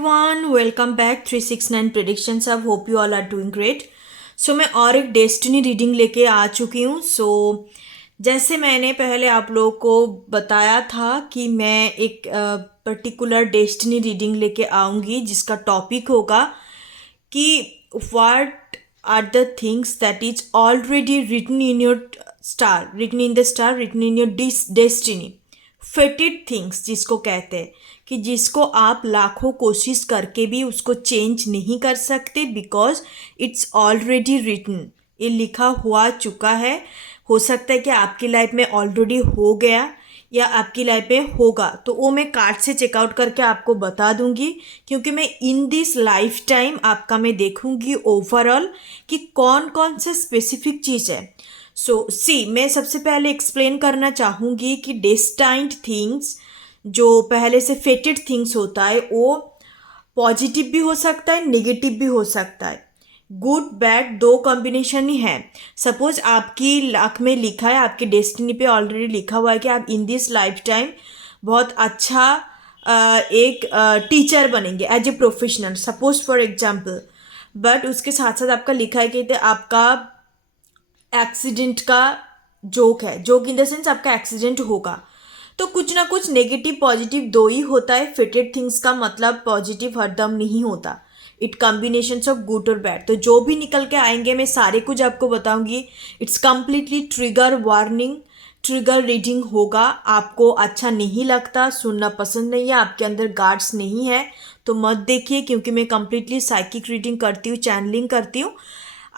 everyone, welcome back 369 predictions. I hope you all are doing great. So मैं और एक destiny reading लेके आ चुकी हूँ. जैसे मैंने पहले आप लोगों को बताया था कि मैं एक पर्टिकुलर डेस्टिनी रीडिंग लेके आऊँगी जिसका टॉपिक होगा कि what are the things that is already written in your star, written in the star, written in your destiny. Fated things जिसको कहते हैं कि जिसको आप लाखों कोशिश करके भी उसको चेंज नहीं कर सकते बिकॉज इट्स ऑलरेडी रिटन. ये लिखा हुआ चुका है. हो सकता है कि आपकी लाइफ में ऑलरेडी हो गया या आपकी लाइफ में होगा, तो वो मैं कार्ड से चेकआउट करके आपको बता दूंगी क्योंकि मैं इन दिस लाइफ टाइम आपका मैं देखूंगी ओवरऑल कि कौन कौन सा स्पेसिफिक चीज़ है. मैं सबसे पहले एक्सप्लेन करना चाहूँगी कि डेस्टाइन्ड थिंग्स जो पहले से फेटेड थिंग्स होता है वो पॉजिटिव भी हो सकता है, नेगेटिव भी हो सकता है. गुड बैड दो कॉम्बिनेशन ही है. सपोज आपकी लाख में लिखा है, आपके डेस्टिनी पे ऑलरेडी लिखा हुआ है कि आप इन दिस लाइफ टाइम बहुत अच्छा एक टीचर बनेंगे as a professional, suppose for example. But उसके साथ साथ आपका लिखा है कि आपका एक्सीडेंट का जोक है. जोक इन द सेंस आपका एक्सीडेंट होगा. तो कुछ ना कुछ नेगेटिव पॉजिटिव दो ही होता है. फिटेड थिंग्स का मतलब पॉजिटिव हरदम नहीं होता. इट कॉम्बिनेशंस ऑफ गुड और बैड. तो जो भी निकल के आएंगे मैं सारे कुछ आपको बताऊंगी. It's completely trigger warning, trigger reading होगा. आपको अच्छा नहीं लगता, सुनना पसंद नहीं है, आपके अंदर गार्ड्स नहीं है तो मत देखिए क्योंकि मैं कम्प्लीटली साइकिक रीडिंग करती हूँ, चैनलिंग करती हूँ.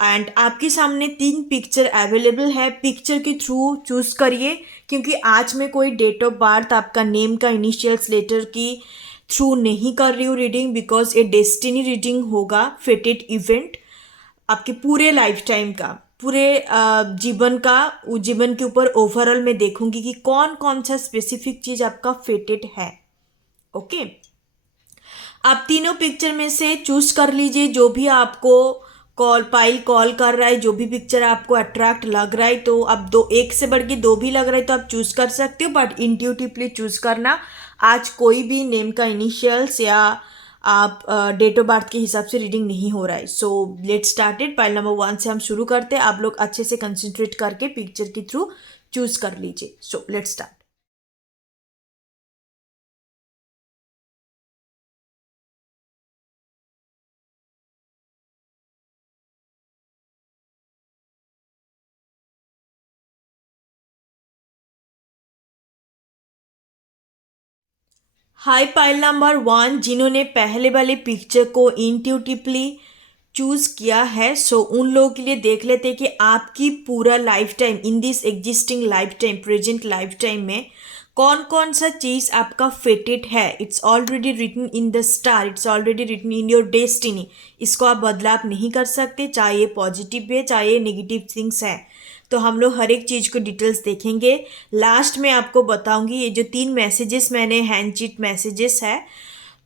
एंड आपके सामने 3 पिक्चर अवेलेबल है. पिक्चर के थ्रू चूज़ करिए क्योंकि आज मैं कोई डेट ऑफ बर्थ, आपका नेम का इनिशियल्स लेटर की थ्रू नहीं कर रही हूँ रीडिंग बिकॉज ये डेस्टिनी रीडिंग होगा. फेटेड इवेंट आपके पूरे लाइफ टाइम का, पूरे जीवन का, जीवन के ऊपर ओवरऑल मैं देखूंगी कि कौन कौन सा स्पेसिफिक चीज़ आपका फेटेड है. ओके, आप तीनों पिक्चर में से चूज कर लीजिए जो भी आपको कॉल कर रहा है, जो भी पिक्चर आपको अट्रैक्ट लग रहा है. तो अब दो, एक से बढ़ के दो भी लग रहा है तो आप चूज कर सकते हो, बट इंट्यूटिवली चूज करना. आज कोई भी नेम का इनिशियल्स या आप डेट ऑफ बर्थ के हिसाब से रीडिंग नहीं हो रहा है. So let started. Pile number 1 से हम शुरू करते हैं. आप लोग अच्छे से कंसंट्रेट करके पिक्चर के थ्रू चूज कर लीजिए. So let start. High pile number 1 जिन्होंने पहले वाले पिक्चर को इंट्यूटिवली चूज किया है, उन लोगों के लिए देख लेते हैं कि आपकी पूरा life time, in this existing life time, present life time में कौन कौन सा चीज आपका फेटेड है. It's already written in the star, it's already written in your destiny. इसको आप बदलाव नहीं कर सकते, चाहे ये पॉजिटिव है चाहे ये नेगेटिव थिंग्स है. तो हम लोग हर एक चीज़ को डिटेल्स देखेंगे. लास्ट में आपको बताऊंगी ये जो 3 मैसेजेस मैंने हैंड चीट मैसेजेस है,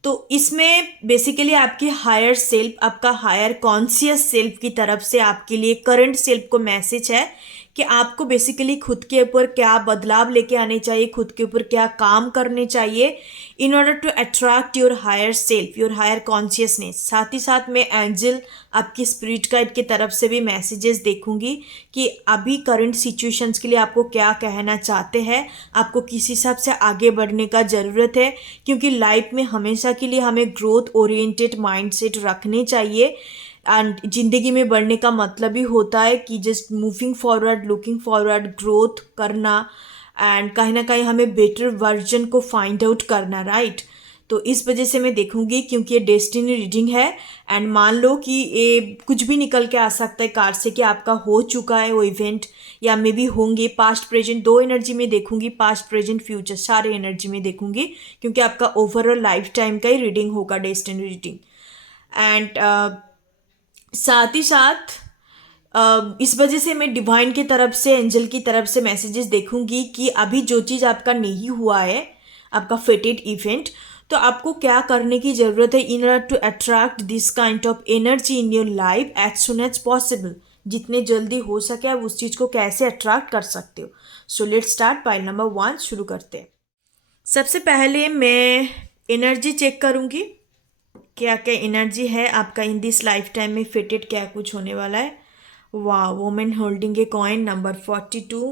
तो इसमें बेसिकली आपकी हायर सेल्फ, आपका हायर कॉन्शियस सेल्फ की तरफ से आपके लिए करंट सेल्फ को मैसेज है कि आपको बेसिकली खुद के ऊपर क्या बदलाव लेके आने चाहिए, खुद के ऊपर क्या काम करने चाहिए in order to attract your higher self, your higher consciousness. साथ ही साथ मैं एंजल, आपकी स्पिरिट गाइड की तरफ से भी मैसेजेस देखूंगी कि अभी करंट सिचुएशंस के लिए आपको क्या कहना चाहते हैं, आपको किस हिसाब से आगे बढ़ने का ज़रूरत है. क्योंकि लाइफ में हमेशा के लिए हमें ग्रोथ ओरिएंटेड माइंडसेट रखने चाहिए. एंड ज़िंदगी में बढ़ने का मतलब ही होता है कि just moving forward, looking forward, growth करना एंड कहीं ना कहीं हमें बेटर वर्जन को फाइंड आउट करना, राइट. तो इस वजह से मैं देखूंगी क्योंकि ये डेस्टिनी रीडिंग है. एंड मान लो कि ये कुछ भी निकल के आ सकता है कार्ड से कि आपका हो चुका है वो इवेंट या मे भी होंगे. पास्ट प्रेजेंट दो एनर्जी में देखूंगी, पास्ट प्रेजेंट फ्यूचर सारे एनर्जी में देखूंगी क्योंकि आपका ओवरऑल लाइफ टाइम का ही रीडिंग होगा डेस्टिनी रीडिंग. एंड साथ ही साथ इस वजह से मैं डिवाइन की तरफ से, एंजल की तरफ से मैसेजेस देखूंगी कि अभी जो चीज़ आपका नहीं हुआ है, आपका फेटेड इवेंट, तो आपको क्या करने की ज़रूरत है in order to attract this kind of energy in your life as soon as possible. जितने जल्दी हो सके आप उस चीज़ को कैसे अट्रैक्ट कर सकते हो. So let start. Pile number 1 शुरू करते हैं. सबसे पहले मैं एनर्जी चेक करूंगी क्या क्या एनर्जी है आपका इन दिस लाइफ टाइम में फिटेड, क्या कुछ होने वाला है। वाह, women holding a coin number 42।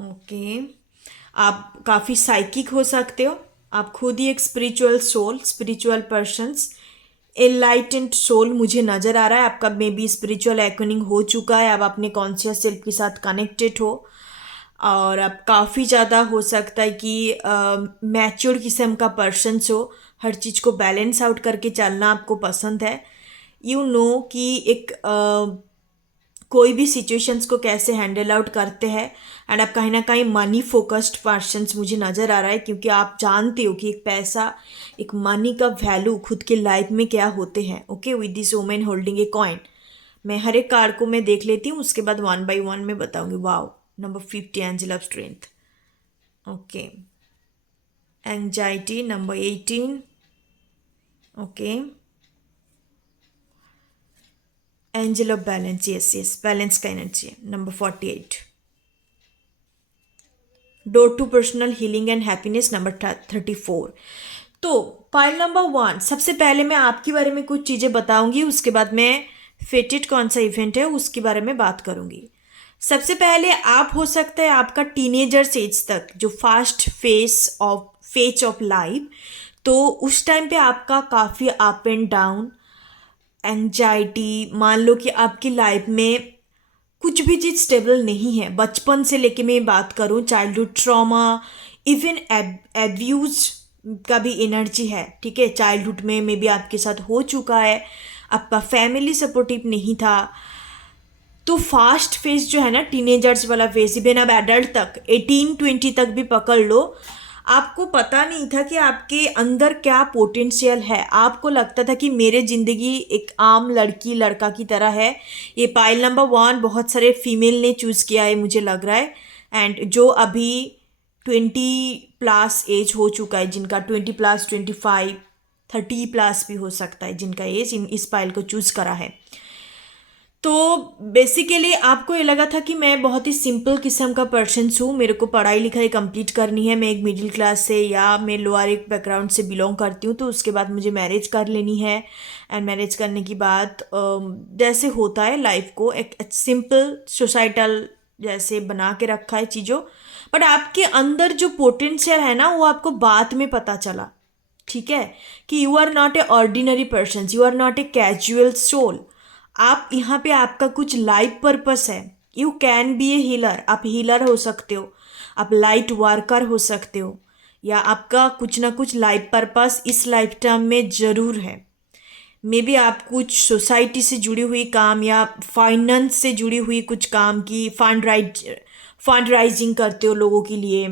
Okay, आप काफ़ी साइकिक हो सकते हो, आप खुद ही एक spiritual soul, spiritual persons, enlightened soul मुझे नज़र आ रहा है। आपका मे बी स्पिरिचुअल एकुनिंग हो चुका है, अब अपने कॉन्शियस सेल्फ के साथ कनेक्टेड हो, और अब काफ़ी ज़्यादा हो सकता है कि मैच्योर किस्म का पर्सन्स हो, हर चीज़ को बैलेंस आउट करके चलना आपको पसंद है। यू नो कि एक कोई भी सिचुएशंस को कैसे हैंडल आउट करते हैं, एंड आप कहीं ना कहीं मनी फोकस्ड पर्सन्स मुझे नज़र आ रहा है, क्योंकि आप जानते हो कि एक पैसा, एक मनी का वैल्यू खुद के लाइफ में क्या होते हैं। Okay, with this women holding a coin, मैं हर एक कार्ड को मैं देख लेती हूँ, उसके बाद वन बाय वन में बताऊंगी। Wow, number 50 angel of strength. Okay, anxiety number 18। Okay, angel of balance, yes yes, balance का energy number 48। Door to personal healing and happiness number 34। तो पाइल नंबर 1, सबसे पहले मैं आपके बारे में कुछ चीज़ें बताऊंगी, उसके बाद मैं फेटेड कौन सा इवेंट है उसके बारे में बात करूंगी। सबसे पहले आप हो सकता है आपका टीनेजर एज तक जो फास्ट फेज ऑफ लाइफ, तो उस टाइम पे आपका काफ़ी अप एंड डाउन, एंजाइटी, मान लो कि आपकी लाइफ में कुछ भी चीज़ स्टेबल नहीं है। बचपन से लेके मैं बात करूँ, चाइल्डहुड ट्रॉमा, इवन एब्यूज का भी एनर्जी है। ठीक है, चाइल्डहुड में मे बी आपके साथ हो चुका है, आपका फैमिली सपोर्टिव नहीं था। तो फास्ट फेज जो है ना, टीनेजर्स वाला फेज, इवन अब एडल्ट तक 18-20 तक भी पकड़ लो, आपको पता नहीं था कि आपके अंदर क्या पोटेंशियल है। आपको लगता था कि मेरे ज़िंदगी एक आम लड़की लड़का की तरह है। ये पाइल नंबर 1 बहुत सारे फीमेल ने चूज़ किया है मुझे लग रहा है, एंड जो अभी 20+ एज हो चुका है, जिनका 20+, 25, 30+ भी हो सकता है जिनका एज इस पाइल को चूज़ करा है। तो बेसिकली आपको ये लगा था कि मैं बहुत ही सिंपल किस्म का पर्सन हूँ, मेरे को पढ़ाई लिखाई कंप्लीट करनी है, मैं एक मिडिल क्लास से या मैं लोअर एक बैकग्राउंड से बिलोंग करती हूँ, तो उसके बाद मुझे मैरिज कर लेनी है, एंड मैरिज करने के बाद जैसे होता है लाइफ को एक सिंपल सोसाइटल जैसे बना के रखा है चीज़ों। बट आपके अंदर जो पोटेंशियल है ना, वो आपको बाद में पता चला। ठीक है, कि you are not a ordinary person, you are not a casual soul. आप यहाँ पे आपका कुछ लाइफ पर्पस है। You can be a healer, आप हीलर हो सकते हो, आप लाइट वर्कर हो सकते हो, या आपका कुछ ना कुछ लाइफ पर्पस इस लाइफ टाइम में ज़रूर है। मे बी आप कुछ सोसाइटी से जुड़ी हुई काम या फाइनेंस से जुड़ी हुई कुछ काम की फंड राइजिंग करते हो लोगों के लिए,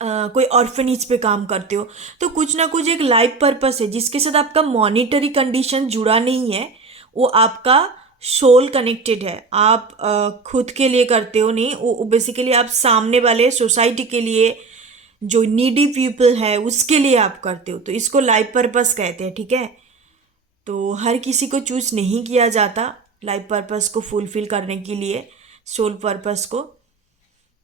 कोई ऑर्फनेज पे काम करते हो, तो कुछ ना कुछ एक लाइफ पर्पस है जिसके साथ आपका मॉनिटरी कंडीशन जुड़ा नहीं है, वो आपका सोल कनेक्टेड है। आप खुद के लिए करते हो नहीं, वो बेसिकली आप सामने वाले सोसाइटी के लिए, जो नीडी पीपल है उसके लिए आप करते हो, तो इसको लाइफ पर्पस कहते हैं। ठीक है, तो हर किसी को चूज नहीं किया जाता लाइफ पर्पस को फुलफिल करने के लिए, सोल पर्पस को।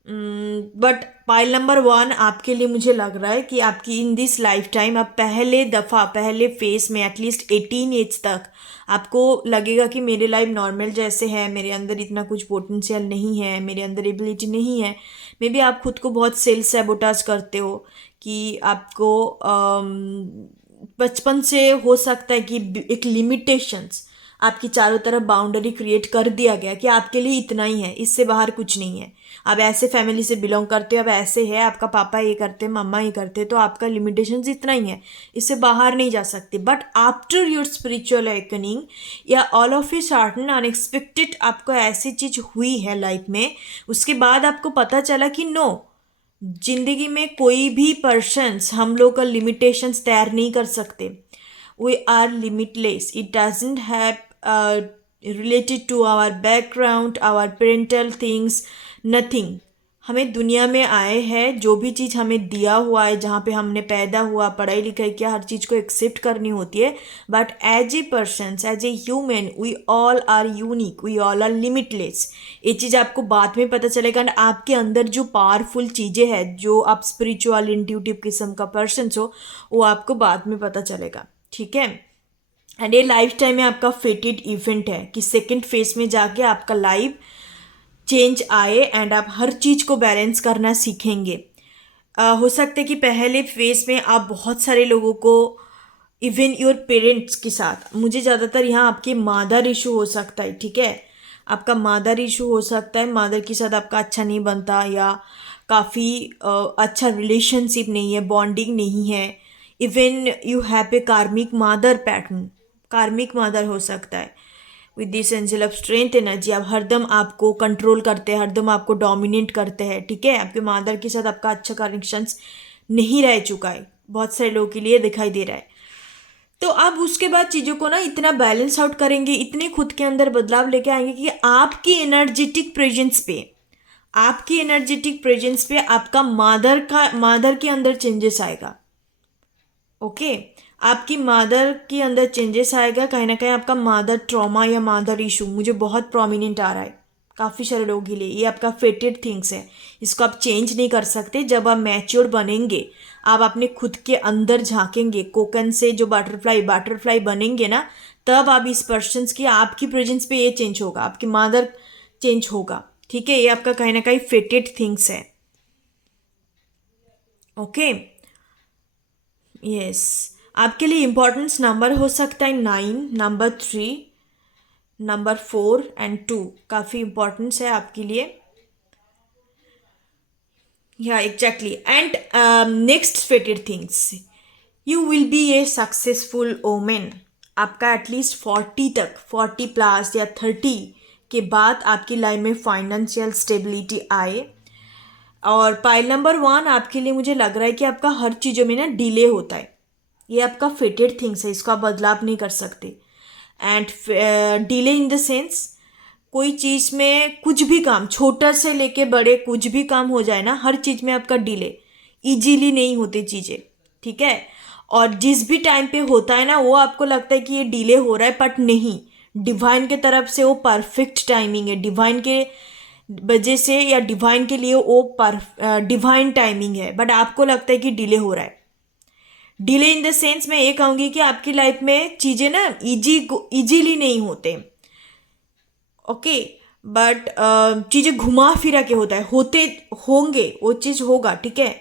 बट पाइल नंबर 1 आपके लिए मुझे लग रहा है कि आपकी इन दिस लाइफ टाइम आप पहले फेज में एटलीस्ट 18 एज तक आपको लगेगा कि मेरे लाइफ नॉर्मल जैसे है, मेरे अंदर इतना कुछ पोटेंशियल नहीं है, मेरे अंदर एबिलिटी नहीं है। मे बी आप खुद को बहुत सेल्फ सैबोटाज करते हो, कि आपको बचपन से हो सकता है कि एक लिमिटेशंस, आपकी चारों तरफ बाउंड्री क्रिएट कर दिया गया कि आपके लिए इतना ही है, इससे बाहर कुछ नहीं है। आप ऐसे फैमिली से बिलोंग करते हो, अब ऐसे है, आपका पापा ये करते हैं, मम्मा ये करते हैं, तो आपका लिमिटेशंस इतना ही है, इससे बाहर नहीं जा सकते। But after your spiritual awakening, या all of a sudden unexpected आपको ऐसी चीज़ हुई है लाइफ में, उसके बाद आपको पता चला कि नो, जिंदगी में कोई भी पर्सन्स हम लोग का लिमिटेशंस तैयार नहीं कर सकते। We are limitless, it doesn't have related to our background, our parental things, nothing. हमें दुनिया में आए हैं, जो भी चीज़ हमें दिया हुआ है, जहाँ पे हमने पैदा हुआ, पढ़ाई लिखाई किया, हर चीज़ को एक्सेप्ट करनी होती है। But as a person, as a human, we all are unique, we all are limitless. ये चीज़ आपको बाद में पता चलेगा। एंड आपके अंदर जो पावरफुल चीज़ें हैं, जो आप स्पिरिचुअल इंट्यूटिव किस्म का पर्सन हो, वो आपको बाद में पता चलेगा, ठीक है। एंड ये लाइफ टाइम में आपका फेटेड इवेंट है कि सेकेंड फेज में जाके आपका लाइफ चेंज आए एंड आप हर चीज़ को बैलेंस करना सीखेंगे। हो सकता है कि पहले फेज में आप बहुत सारे लोगों को, इवन योर पेरेंट्स के साथ, मुझे ज़्यादातर यहाँ आपके मादर इशू हो सकता है, ठीक है। आपका मादर इशू हो सकता है, मादर के साथ आपका अच्छा नहीं बनता, या काफ़ी अच्छा रिलेशनशिप नहीं है, बॉन्डिंग नहीं है। इवन यू हैव ए कार्मिक मादर पैटर्न, कार्मिक मादर हो सकता है with this angel of strength energy. आप हरदम आपको कंट्रोल करते हैं, हरदम आपको डोमिनेट करते हैं, ठीक है। आपके मादर के साथ आपका अच्छा कनेक्शंस नहीं रह चुका है, बहुत सारे लोगों के लिए दिखाई दे रहा है। तो आप उसके बाद चीज़ों को ना इतना बैलेंस आउट करेंगे, इतने खुद के अंदर बदलाव लेके आएंगे कि आपकी एनर्जेटिक प्रेजेंस पे, आपकी एनर्जेटिक प्रेजेंस पे आपका मादर के अंदर चेंजेस आएगा। ओके, आपकी मादर के अंदर चेंजेस आएगा। कहीं ना कहीं आपका मादर ट्रॉमा या मादर इशू मुझे बहुत प्रोमिनेंट आ रहा है काफ़ी सारे लोगों के लिए। ये आपका फेटेड थिंग्स है, इसको आप चेंज नहीं कर सकते। जब आप मैच्योर बनेंगे, आप अपने खुद के अंदर झांकेंगे, कोकन से जो बटरफ्लाई बनेंगे ना, तब आप इस पर्सन की, आपकी प्रेजेंस पे ये चेंज होगा, आपकी मादर चेंज होगा, ठीक है। ये आपका कहीं ना कहीं फेटेड थिंग्स है। Okay, yes. आपके लिए इम्पोर्टेंस नंबर हो सकता है 9, नंबर 3, नंबर 4 एंड 2। काफ़ी इम्पोर्टेंस है आपके लिए, या exactly. And next फेटेड things, you will be A successful women. आपका एटलीस्ट 40 तक, 40 प्लस या 30 के बाद आपकी लाइफ में फाइनेंशियल स्टेबिलिटी आए। और पाइल नंबर 1 आपके लिए मुझे लग रहा है कि आपका हर चीज़ों में ना डिले होता है। ये आपका फेटेड थिंग्स है, इसको आप बदलाव नहीं कर सकते। And delay in the sense, कोई चीज़ में कुछ भी काम, छोटा से लेके बड़े कुछ भी काम हो जाए ना, हर चीज़ में आपका डिले, इजीली नहीं होती चीज़ें, ठीक है। और जिस भी टाइम पे होता है ना, वो आपको लगता है कि ये डिले हो रहा है, बट नहीं, डिवाइन के तरफ से वो परफेक्ट टाइमिंग है, डिवाइन के वजह से या डिवाइन के लिए वो डिवाइन टाइमिंग है, बट आपको लगता है कि डिले हो रहा है। डिले इन द सेंस मैं ये कहूँगी कि आपकी लाइफ में चीज़ें ना इजीली नहीं होते, ओके। बट चीज़ें घुमा फिरा के होता है, होते होंगे, वो चीज़ होगा, ठीक है।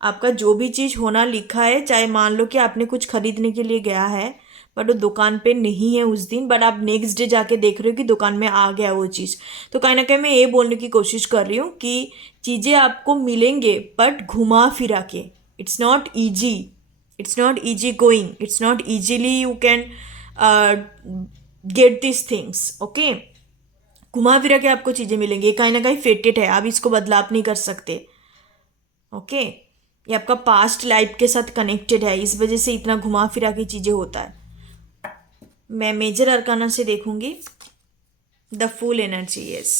आपका जो भी चीज़ होना लिखा है, चाहे मान लो कि आपने कुछ खरीदने के लिए गया है बट वो दुकान पे नहीं है उस दिन, बट आप नेक्स्ट डे जाके देख रहे हो कि दुकान में आ गया वो चीज़। तो कहीं ना कहीं मैं ये बोलने की कोशिश कर रही हूँ कि चीज़ें आपको मिलेंगे बट घुमा फिरा के। It's not easy, it's not easy going, it's not easily you can get these things, okay। घुमा फिरा के आपको चीज़ें मिलेंगी, कहीं ना कहीं फेटेड है, आप इसको बदलाव नहीं कर सकते, ओके। ये आपका पास्ट लाइफ के साथ कनेक्टेड है, इस वजह से इतना घुमा फिरा के चीज़ें होता है। मैं मेजर अरकाना से देखूंगी द फुल एनर्जी, यस।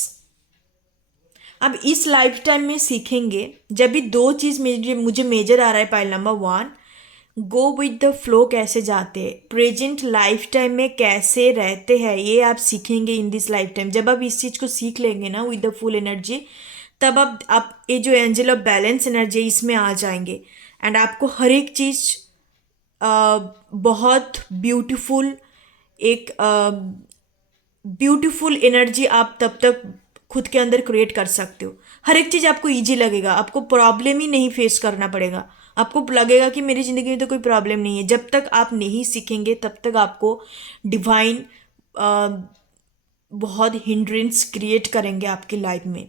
अब इस लाइफ टाइम में सीखेंगे, जब भी दो चीज़ मुझे मेजर आ रहा है, pile number 1, go with the flow कैसे जाते हैं, प्रेजेंट लाइफ टाइम में कैसे रहते हैं, ये आप सीखेंगे इन दिस लाइफ टाइम। जब आप इस चीज़ को सीख लेंगे ना विद द फुल एनर्जी, तब आप ये जो एंजल ऑफ बैलेंस एनर्जी इसमें आ जाएंगे। एंड आपको हर एक चीज़ बहुत ब्यूटीफुल, एक ब्यूटीफुल एनर्जी आप तब तक खुद के अंदर क्रिएट कर सकते हो। हर एक चीज़ आपको ईजी लगेगा, आपको प्रॉब्लम ही नहीं फेस करना पड़ेगा, आपको लगेगा कि मेरी ज़िंदगी में तो कोई प्रॉब्लम नहीं है। जब तक आप नहीं सीखेंगे तब तक आपको डिवाइन बहुत हिंड्रेंस क्रिएट करेंगे आपकी लाइफ में,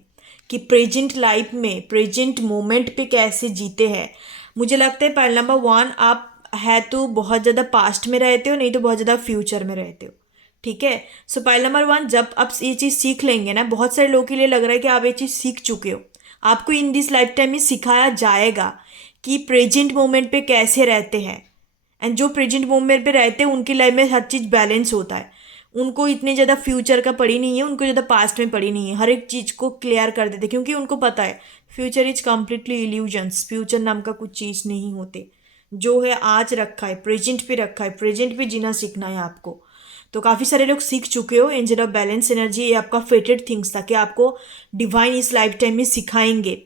कि प्रेजेंट लाइफ में, प्रेजेंट मोमेंट पे कैसे जीते हैं। मुझे लगता है पाइल नंबर 1 आप है तो बहुत ज़्यादा पास्ट में रहते हो, नहीं तो बहुत ज़्यादा फ्यूचर में रहते हो, ठीक है। सो पाइल नंबर 1, जब आप ये चीज़ सीख लेंगे ना, बहुत सारे लोगों के लिए लग रहा है कि आप ये चीज़ सीख चुके हो, आपको इन दिस लाइफ टाइम में सिखाया जाएगा कि प्रेजेंट मोमेंट पे कैसे रहते हैं। एंड जो प्रेजेंट मोमेंट पे रहते हैं उनकी लाइफ में हर चीज़ बैलेंस होता है, उनको इतने ज़्यादा फ्यूचर का पड़ी नहीं है, उनको ज़्यादा पास्ट में पड़ी नहीं है, हर एक चीज़ को क्लियर कर देते क्योंकि उनको पता है future is completely illusions, future नाम का कुछ चीज़ नहीं होते। जो है आज रखा है, प्रेजेंट पे रखा है, प्रेजेंट पे जीना सीखना है आपको। तो काफ़ी सारे लोग सीख चुके हो एंजल ऑफ बैलेंस एनर्जी, ये आपका फेटेड थिंग्स था कि आपको डिवाइन इस लाइफ टाइम में सिखाएंगे।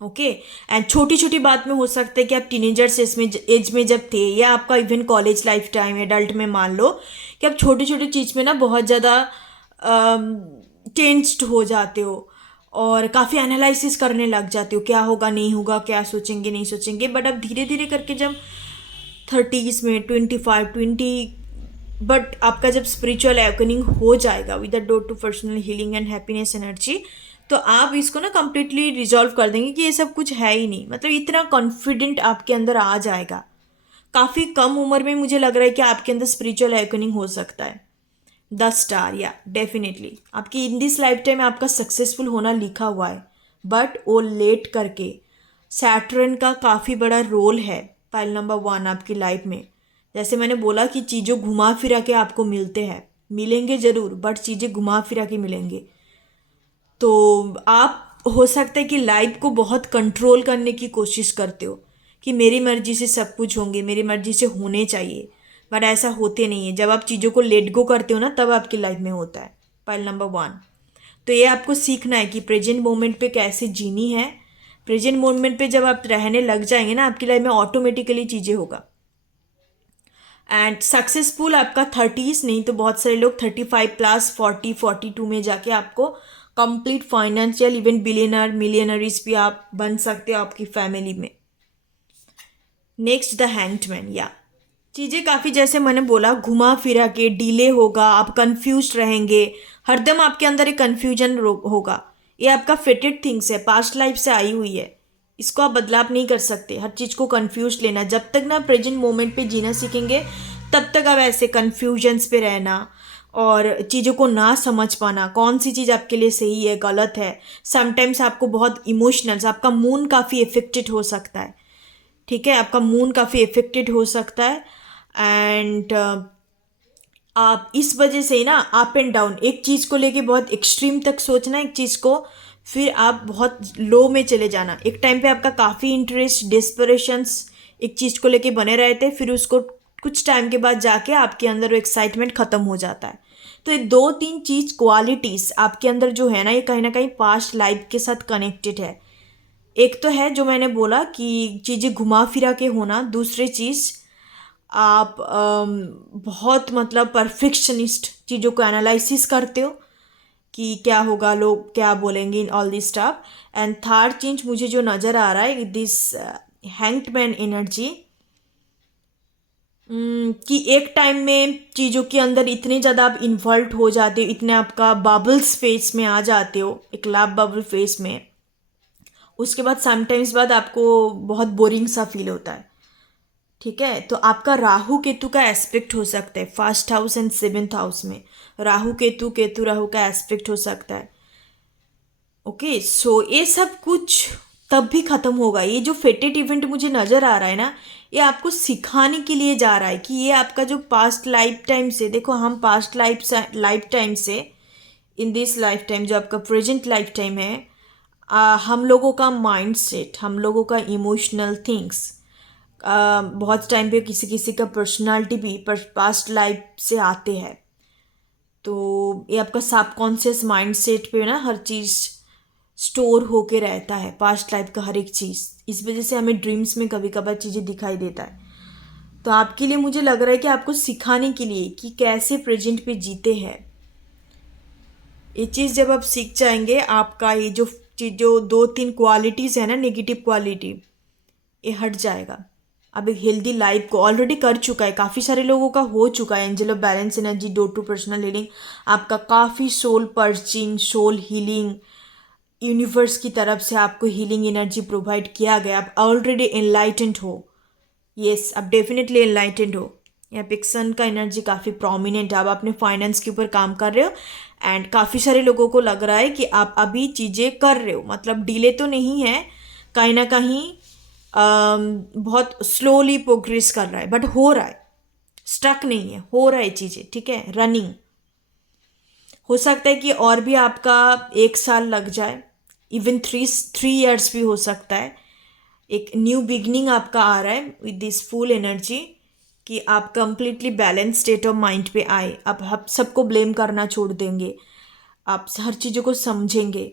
ओके एंड छोटी छोटी बात में हो सकता है कि आप टीनेजर्स एज में जब थे, या आपका even college life time adult में मान लो कि आप छोटी छोटी चीज़ में ना बहुत ज़्यादा टेंस्ड हो जाते हो और काफ़ी एनालिसिस करने लग जाते हो, क्या होगा नहीं होगा, क्या सोचेंगे नहीं सोचेंगे। बट अब धीरे धीरे करके जब 30s में 25-20, बट आपका जब स्पिरिचुअल अवेकनिंग हो जाएगा with the door to personal healing and happiness energy, तो आप इसको ना कम्प्लीटली रिजॉल्व कर देंगे कि ये सब कुछ है ही नहीं। मतलब इतना कॉन्फिडेंट आपके अंदर आ जाएगा। काफ़ी कम उम्र में मुझे लग रहा है कि आपके अंदर स्पिरिचुअल अवेकनिंग हो सकता है। 10 स्टार, या डेफिनेटली आपकी इन दिस लाइफ टाइम आपका सक्सेसफुल होना लिखा हुआ है, बट वो लेट करके। सैटर्न का काफ़ी बड़ा रोल है पाइल नंबर 1 आपकी लाइफ में। जैसे मैंने बोला कि चीज़ों घुमा फिरा के आपको मिलते हैं, मिलेंगे ज़रूर बट चीज़ें घुमा फिरा के मिलेंगे। तो आप हो सकता है कि लाइफ को बहुत कंट्रोल करने की कोशिश करते हो कि मेरी मर्जी से सब कुछ होंगे, मेरी मर्जी से होने चाहिए, बट ऐसा होते नहीं है। जब आप चीज़ों को लेट गो करते हो ना, तब आपकी लाइफ में होता है। पाइल नंबर 1, तो ये आपको सीखना है कि प्रेजेंट मोमेंट पे कैसे जीनी है। प्रेजेंट मोमेंट पे जब आप रहने लग जाएंगे ना, आपकी लाइफ में ऑटोमेटिकली चीज़ें होगा। एंड सक्सेसफुल आपका 30s, नहीं तो बहुत सारे लोग 35+, 40-42 में जाके आपको कंप्लीट फाइनेंशियल इवन बिलियनर मिलियनरीज भी आप बन सकते हो आपकी फैमिली में। नेक्स्ट द हैंग्ड मैन, या चीज़ें काफ़ी जैसे मैंने बोला घुमा फिरा के डिले होगा, आप कंफ्यूज रहेंगे, हरदम आपके अंदर एक कन्फ्यूजन होगा। ये आपका फिटेड थिंग्स है, पास्ट लाइफ से आई हुई है, इसको आप बदलाव नहीं कर सकते। हर चीज़ को कंफ्यूज लेना, जब तक ना प्रेजेंट मोमेंट पे जीना सीखेंगे तब तक आप ऐसे कन्फ्यूजन्स पे रहना और चीज़ों को ना समझ पाना, कौन सी चीज़ आपके लिए सही है गलत है। समटाइम्स आपको बहुत इमोशनल्स, आपका मूड काफ़ी इफेक्टेड हो सकता है, ठीक है, आपका मूड काफ़ी इफेक्टेड हो सकता है। एंड आप इस वजह से ना अप एंड डाउन, एक चीज़ को लेके बहुत एक्सट्रीम तक सोचना एक चीज़ को, फिर आप बहुत लो में चले जाना। एक टाइम पे आपका काफ़ी इंटरेस्ट डिस्परेशंस एक चीज़ को लेके बने रहते, फिर उसको कुछ टाइम के बाद जाके आपके अंदर वो एक्साइटमेंट ख़त्म हो जाता है। तो ये 2-3 चीज़ क्वालिटीज़ आपके अंदर जो है ना कहीं पास्ट लाइफ के साथ कनेक्टेड है। एक तो है जो मैंने बोला कि चीज़ें घुमा फिरा के होना, दूसरी चीज़ आप बहुत मतलब परफेक्शनिस्ट चीज़ों को एनालिसिस करते हो कि क्या होगा, लोग क्या बोलेंगे, in all this stuff. And third चीज मुझे जो नज़र आ रहा है दिस हैंग्ड मैन एनर्जी, कि एक टाइम में चीज़ों के अंदर इतने ज़्यादा आप इन्वॉल्व हो जाते हो, इतने आपका बबल्स फेस में आ जाते हो, एक लैब बबल फेस में। उसके बाद समटाइम्स बाद आपको बहुत बोरिंग सा फील होता है, ठीक है। तो आपका राहु केतु का एस्पेक्ट हो सकता है 1st house and 7th house में। राहु केतु केतु राहु का एस्पेक्ट हो सकता है। ओके सो ये सब कुछ तब भी ख़त्म होगा। ये जो फेटेड इवेंट मुझे नज़र आ रहा है ना, ये आपको सिखाने के लिए जा रहा है कि ये आपका जो पास्ट लाइफ टाइम से, देखो हम पास्ट लाइफ टाइम से इन दिस लाइफ टाइम जो आपका प्रेजेंट लाइफ टाइम है, हम लोगों का माइंड सेट, हम लोगों का इमोशनल थिंग्स, बहुत टाइम पे किसी किसी का पर्सनालिटी भी पास्ट लाइफ से आते हैं। तो ये आपका सबकॉन्शियस माइंड सेट पे ना हर चीज़ स्टोर होके रहता है, पास्ट लाइफ का हर एक चीज़। इस वजह से हमें ड्रीम्स में कभी कभार चीज़ें दिखाई देता है। तो आपके लिए मुझे लग रहा है कि आपको सिखाने के लिए कि कैसे प्रेजेंट पे जीते हैं, ये चीज़ जब आप सीख जाएंगे, आपका ये जो चीज़ जो 2-3 क्वालिटीज़ है ना नेगेटिव क्वालिटी, ये हट जाएगा। अब एक हेल्दी लाइफ को ऑलरेडी कर चुका है, काफ़ी सारे लोगों का हो चुका है। Angel of balance energy door to personal healing, आपका काफ़ी soul perching, soul healing, universe की तरफ से आपको हीलिंग एनर्जी प्रोवाइड किया गया। आप ऑलरेडी एनलाइटेंड हो, यस आप डेफिनेटली एनलाइटेंड हो। यहाँ पे एक सन का एनर्जी काफ़ी प्रोमिनेंट है। आप अपने फाइनेंस के ऊपर काम कर रहे हो एंड काफ़ी सारे लोगों को लग रहा है कि आप अभी चीज़ें कर रहे हो, मतलब डिले तो नहीं है, कहीं ना कहीं बहुत स्लोली प्रोग्रेस कर रहा है, बट हो रहा है। स्टक नहीं है, हो रहा है चीज़ें, ठीक है, रनिंग। हो सकता है कि और भी आपका 1 साल लग जाए, इवन 3 3 years भी हो सकता है। एक न्यू बिगनिंग आपका आ रहा है विद दिस फुल एनर्जी कि आप completely balance state of mind पे आए। आप सबको ब्लेम करना छोड़ देंगे, आप हर चीज़ों को समझेंगे,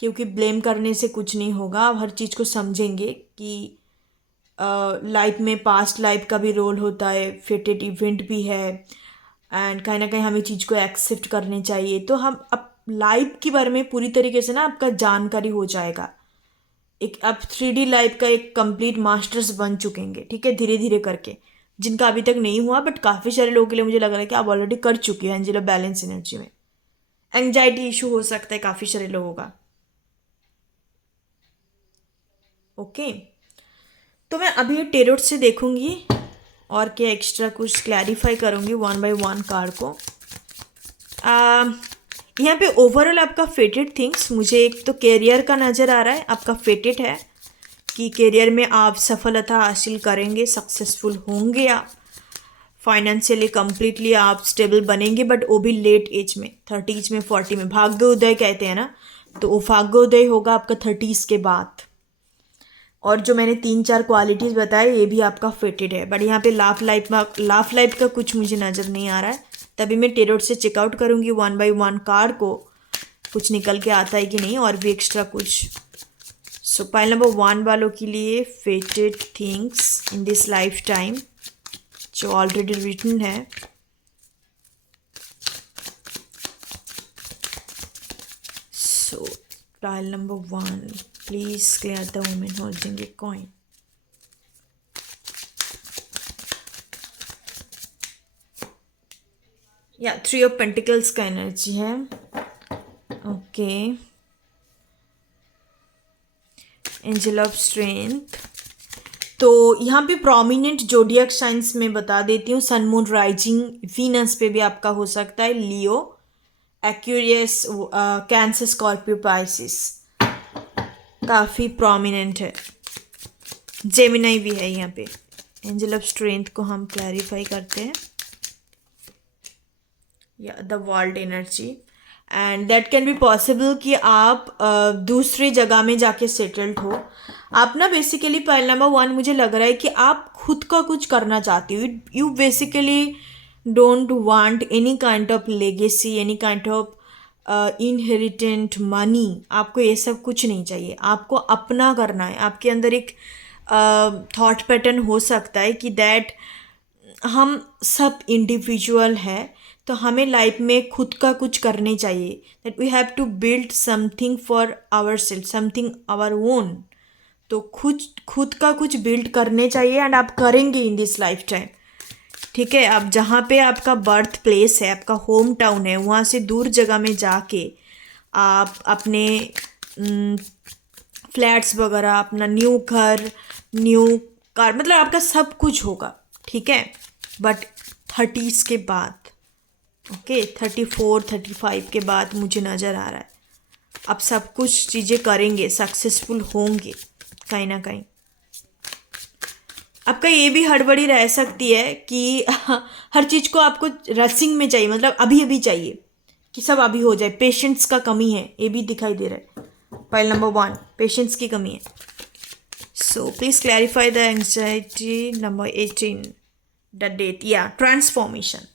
क्योंकि ब्लेम करने से कुछ नहीं होगा। आप हर चीज़ को समझेंगे कि लाइफ में पास्ट लाइफ का भी रोल होता है, फेटेड इवेंट भी है, एंड कहीं ना कहीं हमें चीज़ को एक्सेप्ट करने चाहिए। तो हम अब लाइफ के बारे में पूरी तरीके से ना आपका जानकारी हो जाएगा। एक आप 3D लाइफ का एक कंप्लीट मास्टर्स बन चुकेंगे, ठीक है, धीरे धीरे करके। जिनका अभी तक नहीं हुआ, बट काफ़ी सारे लोगों के लिए मुझे लग रहा है कि आप ऑलरेडी कर चुके हो एंजल ऑफ बैलेंस एनर्जी में। एंग्जाइटी इशू हो सकता है काफ़ी सारे लोगों का। ओके, तो मैं अभी टेरोट से देखूंगी और क्या एक्स्ट्रा कुछ क्लैरिफाई करूंगी 1 by 1 कार्ड को। यहाँ पे ओवरऑल आपका फेटेड थिंग्स, मुझे एक तो कैरियर का नज़र आ रहा है, आपका फेटेड है कि कैरियर में आप सफलता हासिल करेंगे, सक्सेसफुल होंगे, आप फाइनेंशियली कम्प्लीटली आप स्टेबल बनेंगे, बट वो भी लेट एज में, 30s में 40 में। भाग्योदय कहते हैं ना, तो वो भाग्योदय होगा आपका 30s के बाद। और जो मैंने 3 4 क्वालिटीज़ बताए ये भी आपका फेटेड है, बट यहाँ पे लाफ लाइफ का कुछ मुझे नज़र नहीं आ रहा है। तभी मैं टेरोट से चेकआउट करूँगी 1 by 1 कार्ड को, कुछ निकल के आता है कि नहीं, और भी एक्स्ट्रा कुछ। सो पाइल नंबर 1 वालों के लिए फेटेड things in this life time जो ऑलरेडी रिटन है। सो pile number 1, please clear the women holding a coin. या 3 ऑफ पेंटिकल्स का एनर्जी है। Okay, angel of strength. तो यहाँ पे प्रोमिनेंट जोडियक साइंस में बता देती हूँ, सन मून राइजिंग वीनस पे भी आपका हो सकता है, लियो, एक्वेरियस, कैंसर, स्कॉर्पियो, पाइसिस काफ़ी प्रोमिनेंट है, जेमिनाई भी है यहाँ पे। एंजल ऑफ स्ट्रेंथ को हम क्लैरिफाई करते हैं, या the world energy, and that can be possible कि आप दूसरी जगह में जाके सेटल्ड हो। आप ना बेसिकली पाइल नंबर 1 मुझे लग रहा है कि आप खुद का कुछ करना चाहती हो। You basically don't want any kind of legacy, any kind of inherent money. आपको ये सब कुछ नहीं चाहिए, आपको अपना करना है। आपके अंदर एक थॉट पैटर्न हो सकता है कि दैट हम सब इंडिविजुअल है, तो हमें लाइफ में खुद का कुछ करने चाहिए, that we have to build something for our self, something our own. तो खुद का कुछ बिल्ड करने चाहिए, एंड आप करेंगे इन दिस लाइफ टाइम, ठीक है। आप जहाँ पे आपका बर्थ प्लेस है, आपका होम टाउन है, वहाँ से दूर जगह में जाके आप अपने फ्लैट्स वगैरह, अपना न्यू घर, न्यू कार, मतलब आपका सब कुछ होगा, ठीक है। बट 30s के बाद, ओके, 34 35 के बाद मुझे नज़र आ रहा है आप सब कुछ चीज़ें करेंगे, सक्सेसफुल होंगे कहीं ना कहीं। आपका ये भी हड़बड़ी रह सकती है कि हर चीज़ को आपको रसिंग में चाहिए, मतलब अभी अभी चाहिए कि सब अभी हो जाए। पेशेंस का कमी है, ये भी दिखाई दे रहा है। पाइल नंबर 1, पेशेंस की कमी है। So please clarify the anxiety number 18, the date, या ट्रांसफॉर्मेशन।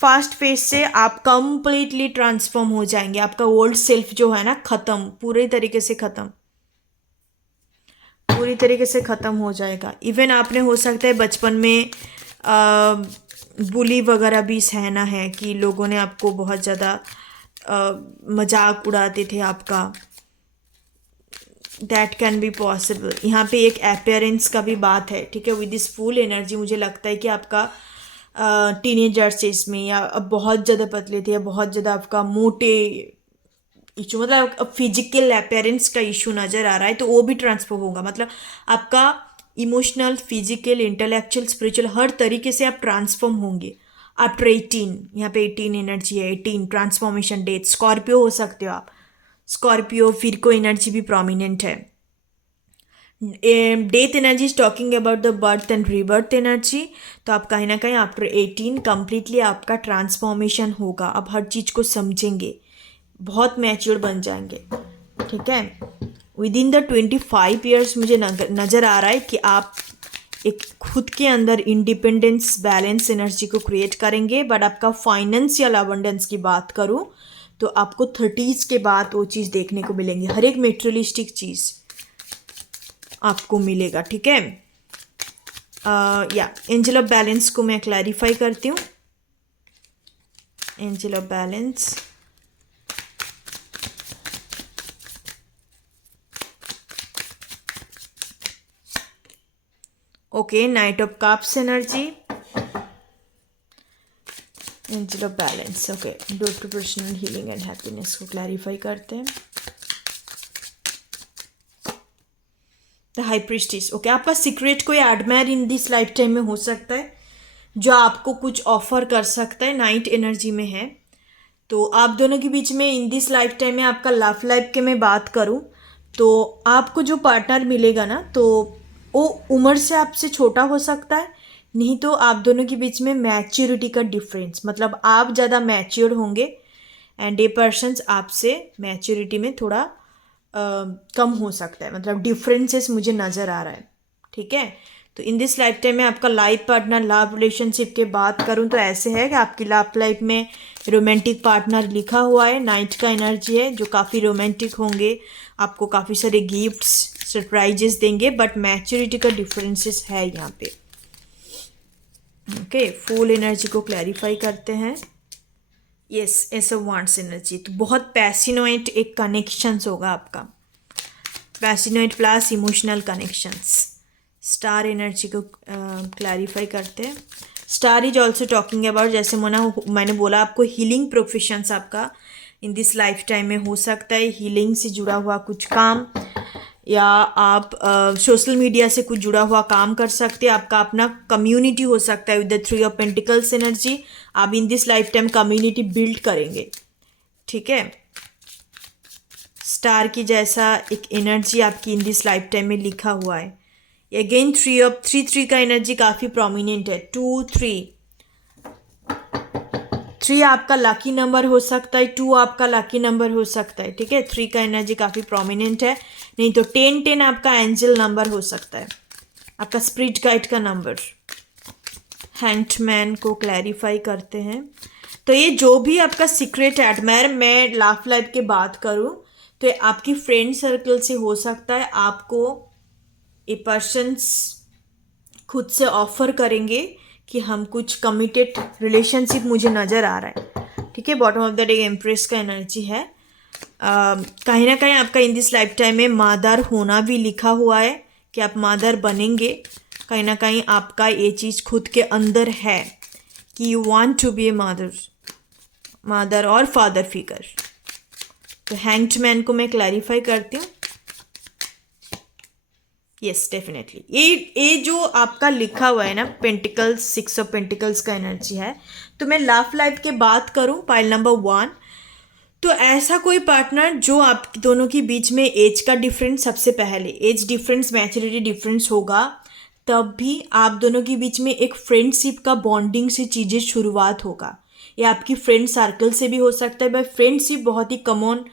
फास्ट फेज से आप कंप्लीटली ट्रांसफॉर्म हो जाएंगे। आपका ओल्ड सेल्फ जो है ना, ख़त्म, पूरी तरीके से ख़त्म, पूरी तरीके से ख़त्म हो जाएगा। इवन आपने हो सकता है बचपन में बुली वगैरह भी सहना है कि लोगों ने आपको बहुत ज़्यादा मजाक उड़ाते थे आपका, दैट कैन बी पॉसिबल। यहाँ पे एक अपेयरेंस का भी बात है, ठीक है। विद दिस फुल एनर्जी मुझे लगता है कि आपका टीनेजर स्टेज में, या अब बहुत ज़्यादा पतले थे, या बहुत ज़्यादा आपका मोटे इशू, मतलब फिजिकल अपेयरेंस का इशू नज़र आ रहा है, तो वो भी ट्रांसफॉर्म होगा। मतलब आपका इमोशनल, फिजिकल, इंटेलेक्चुअल, स्पिरिचुअल, हर तरीके से आप ट्रांसफॉर्म होंगे आफ्टर 18। यहाँ पे 18 एनर्जी है, 18 ट्रांसफॉर्मेशन डेट। स्कॉर्पियो हो सकते हो आप, स्कॉर्पियो, फिरको एनर्जी भी प्रोमिनेंट है। Death energy is talking about the birth and rebirth energy. तो आप कहीं ना कहीं आफ्टर 18 कम्प्लीटली आपका ट्रांसफॉर्मेशन होगा। अब हर चीज़ को समझेंगे, बहुत मैच्योर बन जाएंगे। ठीक है, विद इन द 25 ईयर्स मुझे नज़र आ रहा है कि आप एक खुद के अंदर इंडिपेंडेंस बैलेंस एनर्जी को क्रिएट करेंगे। बट आपका फाइनेंशियल अबंडेंस की बात करूँ तो आपको 30s के बाद वो चीज़ देखने को मिलेंगे। हर एक मेटेरियलिस्टिक चीज़ आपको मिलेगा। ठीक है, या एंजल ऑफ बैलेंस को मैं क्लैरिफाई करती हूँ। Angel of balance, okay, knight of cups energy, angel of balance, okay, door to personal healing and happiness को क्लैरिफाई करते हैं। द हाई प्रीस्टिस, ओके, आपका सीक्रेट कोई admire in this life time में हो सकता है जो आपको कुछ ऑफर कर सकता है, नाइट एनर्जी में है। तो आप दोनों के बीच में इन दिस लाइफ टाइम में आपका लव लाइफ के मैं बात करूं तो आपको जो पार्टनर मिलेगा ना, तो वो उम्र से आपसे छोटा हो सकता है, नहीं तो आप दोनों के बीच में मैच्योरिटी का डिफरेंस, मतलब आप ज़्यादा मैच्योर होंगे एंड ये पर्सन्स आपसे मैच्योरिटी में थोड़ा कम हो सकता है, मतलब डिफरेंसेस मुझे नज़र आ रहा है। ठीक है, तो इन दिस लाइफ टाइम में आपका लाइफ पार्टनर, लव रिलेशनशिप की बात करूं तो ऐसे है कि आपकी लव लाइफ में रोमांटिक पार्टनर लिखा हुआ है, नाइट का एनर्जी है, जो काफ़ी रोमांटिक होंगे, आपको काफ़ी सारे गिफ्ट्स सरप्राइजेस देंगे, बट मैच्योरिटी का डिफरेंसेस है यहाँ पे। ओके, फुल एनर्जी को क्लैरिफाई करते हैं। Yes, ace of wands energy, तो बहुत पैसिनोइट एक कनेक्शंस होगा आपका, passionate plus emotional connections. Star energy को क्लैरिफाई करते हैं। Star is also talking about, जैसे मैंने बोला आपको, हीलिंग प्रोफेशंस आपका इन दिस लाइफ टाइम में हो सकता है, हीलिंग से जुड़ा हुआ कुछ काम, या आप सोशल मीडिया से कुछ जुड़ा हुआ काम कर सकते हैं। आपका अपना कम्युनिटी हो सकता है with the 3 of pentacles energy. आप in this life time community build करेंगे। ठीक है, स्टार की जैसा एक एनर्जी आपकी इन दिस लाइफ टाइम में लिखा हुआ है। अगेन 3 का एनर्जी काफ़ी प्रोमिनेंट है। 2 3 आपका लकी नंबर हो सकता है, 2 आपका लकी नंबर हो सकता है। ठीक है, 3 का एनर्जी काफ़ी प्रोमिनेंट है, नहीं तो 10 आपका एंजल नंबर हो सकता है, आपका स्पिरिट गाइड का नंबर। हैंडमैन को क्लैरिफाई करते हैं। तो ये जो भी आपका सीक्रेट एडमायर, मैं लाफ लाइफ के बात करूँ तो ये आपकी फ्रेंड सर्कल से हो सकता है। आपको ये पर्सन्स खुद से ऑफर करेंगे कि हम कुछ कमिटेड रिलेशनशिप मुझे नज़र आ रहा है। ठीक है, bottom of the day empress का एनर्जी है। कहीं ना कहीं आपका इन दिस लाइफ टाइम में मादर होना भी लिखा हुआ है कि आप मादर बनेंगे। कहीं ना कहीं आपका ये चीज़ खुद के अंदर है कि यू वांट टू बी ए मादर और फादर फिगर। तो हैंग्ड मैन को मैं क्लैरिफाई करती हूँ। यस, डेफिनेटली ये जो आपका लिखा हुआ है ना, पेंटिकल्स, 6 ऑफ पेंटिकल्स का एनर्जी है। तो मैं लव लाइफ के बात करूँ, पाइल नंबर 1, तो ऐसा कोई पार्टनर जो आप दोनों के बीच में एज का डिफरेंस, सबसे पहले एज डिफरेंस, मैच्योरिटी डिफरेंस होगा, तब भी आप दोनों के बीच में एक फ्रेंडशिप का बॉन्डिंग से चीज़ें शुरुआत होगा। ये आपकी फ्रेंड सर्कल से भी हो सकता है, भाई फ्रेंडशिप बहुत ही कॉमन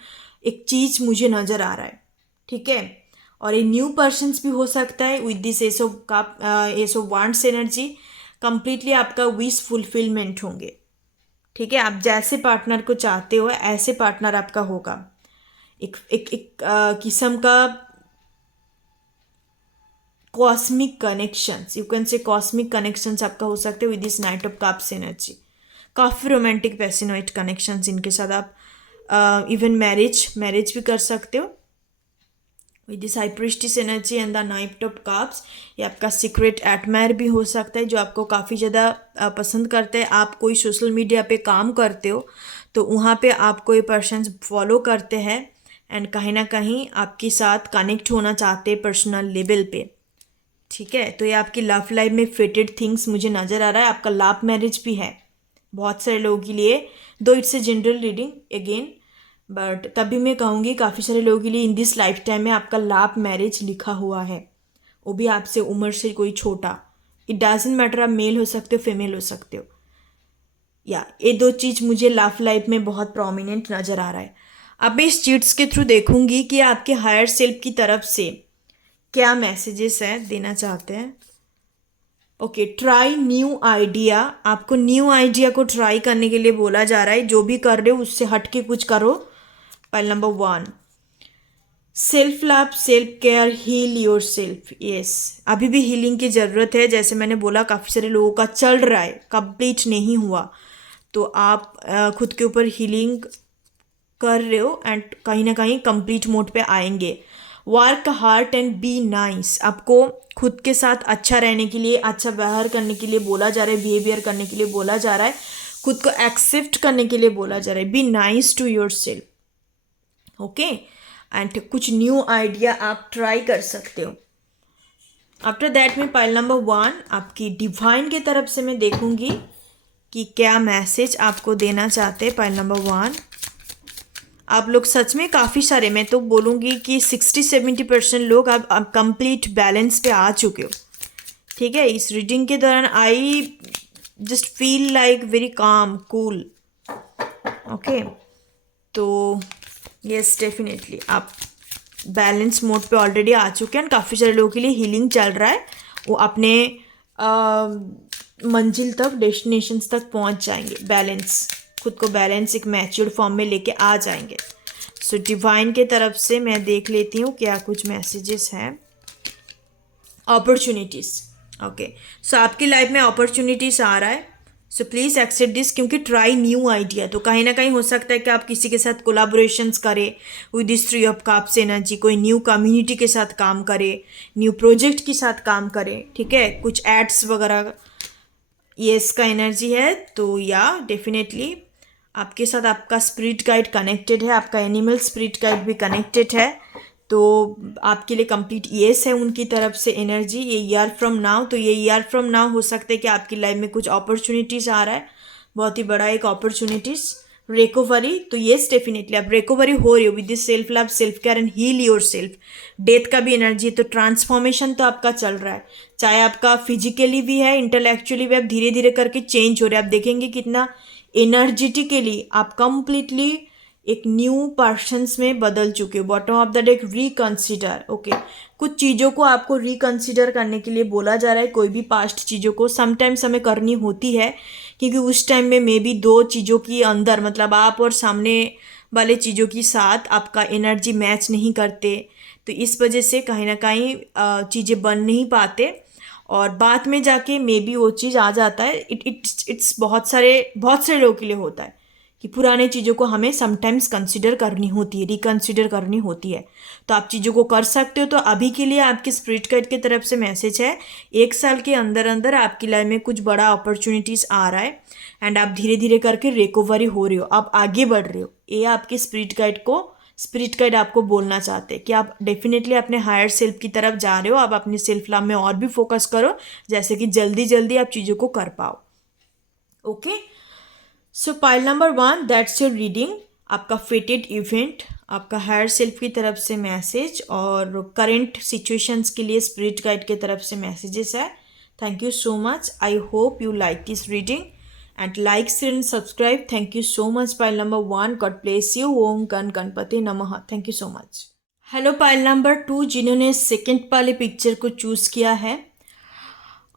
एक चीज़ मुझे नज़र आ रहा है। ठीक है, और ये न्यू पर्सन्स भी हो सकता है with this S of wands energy. Completely आपका विश फुलफिलमेंट होंगे। ठीक है, आप जैसे पार्टनर को चाहते हो ऐसे पार्टनर आपका होगा। एक किस्म का cosmic connections, you can say cosmic connections आपका हो सकते हैं with this knight of cups energy. काफ़ी रोमांटिक पैसिनोइट कनेक्शंस इनके साथ आप इवन मैरिज भी कर सकते हो with this high priestess energy and the knight of cups. ये आपका सीक्रेट एडमायर भी हो सकता है जो आपको काफ़ी ज़्यादा पसंद करते हैं। आप कोई सोशल मीडिया पे काम करते हो तो वहाँ पे आपको ये पर्सन्स फॉलो करते हैं एंड कहीं ना कहीं आपके साथ कनेक्ट होना चाहते हैं पर्सनल लेवल पे। ठीक है, तो ये आपकी लव लाइफ में फिटेड थिंग्स मुझे नज़र आ रहा है। आपका लव मैरिज भी है बहुत सारे लोगों के लिए, दो it's a general reading again, but तभी मैं कहूँगी काफ़ी सारे लोगों के लिए इन दिस लाइफ टाइम में आपका लव मैरिज लिखा हुआ है। वो भी आपसे उम्र से कोई छोटा, इट डजेंट मैटर, आप मेल हो सकते हो फीमेल हो सकते हो। या ये दो चीज़ मुझे लव लाइफ में बहुत प्रोमिनेंट नज़र आ रहा है। अब मैं इस चीट्स के थ्रू देखूंगी कि आपके हायर सेल्फ की तरफ से क्या मैसेजेस हैं देना चाहते हैं। Okay, try new idea. आपको न्यू आइडिया को ट्राई करने के लिए बोला जा रहा है। जो भी कर रहे हो उससे हट के कुछ करो। Point number 1, self love, self care, heal your self. Yes, अभी भी हीलिंग की ज़रूरत है। जैसे मैंने बोला, काफ़ी सारे लोगों का चल रहा है, कंप्लीट नहीं हुआ, तो आप खुद के ऊपर हीलिंग कर रहे हो एंड कहीं ना कहीं कंप्लीट मोड पे आएंगे। Work hard and be nice. आपको खुद के साथ अच्छा रहने के लिए, अच्छा व्यवहार करने के लिए बोला जा रहा है, बिहेवियर करने के लिए बोला जा रहा है, खुद को एक्सेप्ट करने के लिए बोला जा रहा है। Be nice to your self. Okay, and कुछ न्यू आइडिया आप ट्राई कर सकते हो। आफ्टर दैट में पाइल नंबर 1 आपकी डिवाइन की तरफ से मैं देखूंगी कि क्या मैसेज आपको देना चाहते हैं। पाइल नंबर 1, आप लोग सच में काफ़ी सारे, मैं तो बोलूँगी कि 60-70% लोग अब कंप्लीट बैलेंस पे आ चुके हो। ठीक है, इस रीडिंग के दौरान I just feel like very calm cool. Okay, तो यस डेफिनेटली आप बैलेंस मोड पे ऑलरेडी आ चुके हैं। काफ़ी सारे लोगों के लिए हीलिंग चल रहा है, वो अपने मंजिल तक, डेस्टिनेशंस तक पहुंच जाएंगे। बैलेंस, खुद को बैलेंस एक मैच्योर्ड फॉर्म में लेके आ जाएंगे। सो डिवाइन के तरफ से मैं देख लेती हूँ क्या कुछ मैसेजेस हैं। अपॉर्चुनिटीज़, ओके, सो आपकी लाइफ में अपॉर्चुनिटीज़ आ रहा है। सो प्लीज़ एक्सेप्ट दिस, क्योंकि ट्राई न्यू आइडिया, तो कहीं ना कहीं हो सकता है कि आप किसी के साथ कोलाबोरेशंस करें with this 3 of cups energy. कोई न्यू कम्युनिटी के साथ काम करें, न्यू प्रोजेक्ट के साथ काम करें। ठीक है, कुछ एड्स वगैरह, ये इसका एनर्जी है। तो या डेफिनेटली आपके साथ आपका स्पिरिट गाइड कनेक्टेड है, आपका एनिमल स्पिरिट गाइड भी कनेक्टेड है, तो आपके लिए कंप्लीट येस है उनकी तरफ से एनर्जी। ये ईयर फ्रॉम नाउ, तो ये ईयर फ्रॉम नाउ हो सकता है कि आपकी लाइफ में कुछ अपॉर्चुनिटीज़ आ रहा है, बहुत ही बड़ा एक अपॉर्चुनिटीज़। रिकवरी, तो येस डेफिनेटली आप रिकवरी हो रही हो with this self love, self care and heal your self. Death का भी एनर्जी है, तो ट्रांसफॉर्मेशन तो आपका चल रहा है, चाहे आपका फिजिकली भी है, इंटेलेक्चुअली भी, आप धीरे धीरे करके चेंज हो रहे हैं। आप देखेंगे कितना एनर्जेटिकली आप कंप्लीटली एक न्यू पर्सन्स में बदल चुके हो। Bottom of the deck, reconsider. Okay, कुछ चीज़ों को आपको रिकंसिडर करने के लिए बोला जा रहा है। कोई भी पास्ट चीज़ों को समटाइम्स हमें करनी होती है, क्योंकि उस टाइम में मे बी दो चीज़ों की अंदर, मतलब आप और सामने वाले चीज़ों की साथ आपका एनर्जी मैच नहीं करते, तो इस वजह से कहीं ना कहीं चीज़ें बन नहीं पाते, और बाद में जाके मे बी वो चीज़ आ जाता है। इट्स बहुत सारे लोगों के लिए होता है कि पुराने चीज़ों को हमें समटाइम्स कंसिडर करनी होती है, रिकंसिडर करनी होती है। तो आप चीज़ों को कर सकते हो। तो अभी के लिए आपके स्पिरिट गाइड की तरफ से मैसेज है, 1 साल के अंदर अंदर आपकी लाइफ में कुछ बड़ा अपॉर्चुनिटीज़ आ रहा है एंड आप धीरे धीरे करके रिकवरी हो रही हो, आप आगे बढ़ रहे हो। ये आपके स्पिरिट गाइड आपको बोलना चाहते हैं कि आप डेफिनेटली अपने हायर सेल्फ की तरफ जा रहे हो। आप अपने सेल्फ लव में और भी फोकस करो, जैसे कि जल्दी जल्दी आप चीज़ों को कर पाओ। Okay, so pile number 1, that's your reading. आपका फेटेड इवेंट, आपका हायर सेल्फ की तरफ से मैसेज, और करंट सिचुएशंस के लिए स्पिरिट गाइड की तरफ से मैसेजेस है। Thank you so much. I hope you like this reading and like, share and subscribe. Thank you so much. Pile number 1, God bless you. ओम गण गणपति नमः। Thank you so much. Hello pile number 2, जिन्होंने second वाले picture को choose किया है,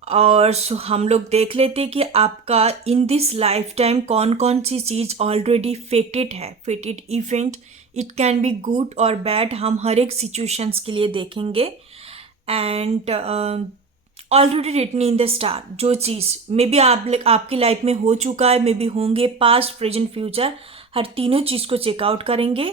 और हम लोग देख लेते हैं कि आपका इन दिस लाइफ टाइम कौन कौन सी चीज़ ऑलरेडी फेटेड है। Fated event, it can be good और बैड, हम हर एक सिचुएशंस के लिए देखेंगे। And already written in the star, जो चीज़ मे बी आपकी लाइफ में हो चुका है, मे बी होंगे, पास्ट प्रेजेंट फ्यूचर, हर तीनों चीज़ को चेकआउट करेंगे।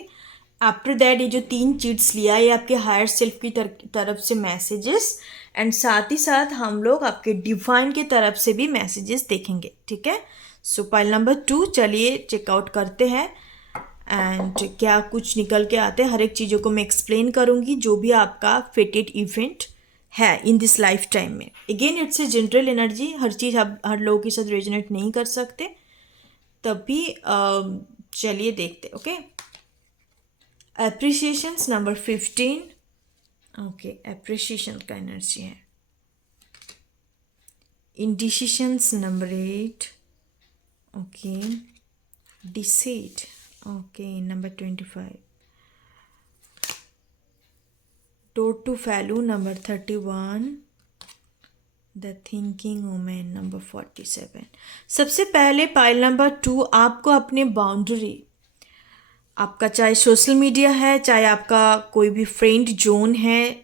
आफ्टर दैट ये जो 3 चीट्स लिया, ये आपके हायर सेल्फ की तरफ से मैसेजेस, एंड साथ ही साथ हम लोग आपके डिवाइन की तरफ से भी मैसेजेस देखेंगे। ठीक है, सो पाइल नंबर 2, चलिए चेकआउट करते हैं एंड क्या कुछ निकल के आते हैं। हर एक चीज़ों को मैं एक्सप्लेन करूँगी, जो भी आपका फेटेड इवेंट है इन दिस लाइफ टाइम में। Again it's a general energy, हर चीज़ आप हर लोगों के साथ रेजोनेट नहीं कर सकते, तब भी चलिए देखते। Okay, appreciations number 15, okay, appreciation का एनर्जी है। Indecisions number 8, okay, deceit, okay, number 25, door to value number 31, the thinking women number 47। सबसे पहले पाइल नंबर 2, आपको अपने बाउंड्री, आपका चाहे सोशल मीडिया है, चाहे आपका कोई भी फ्रेंड जोन है,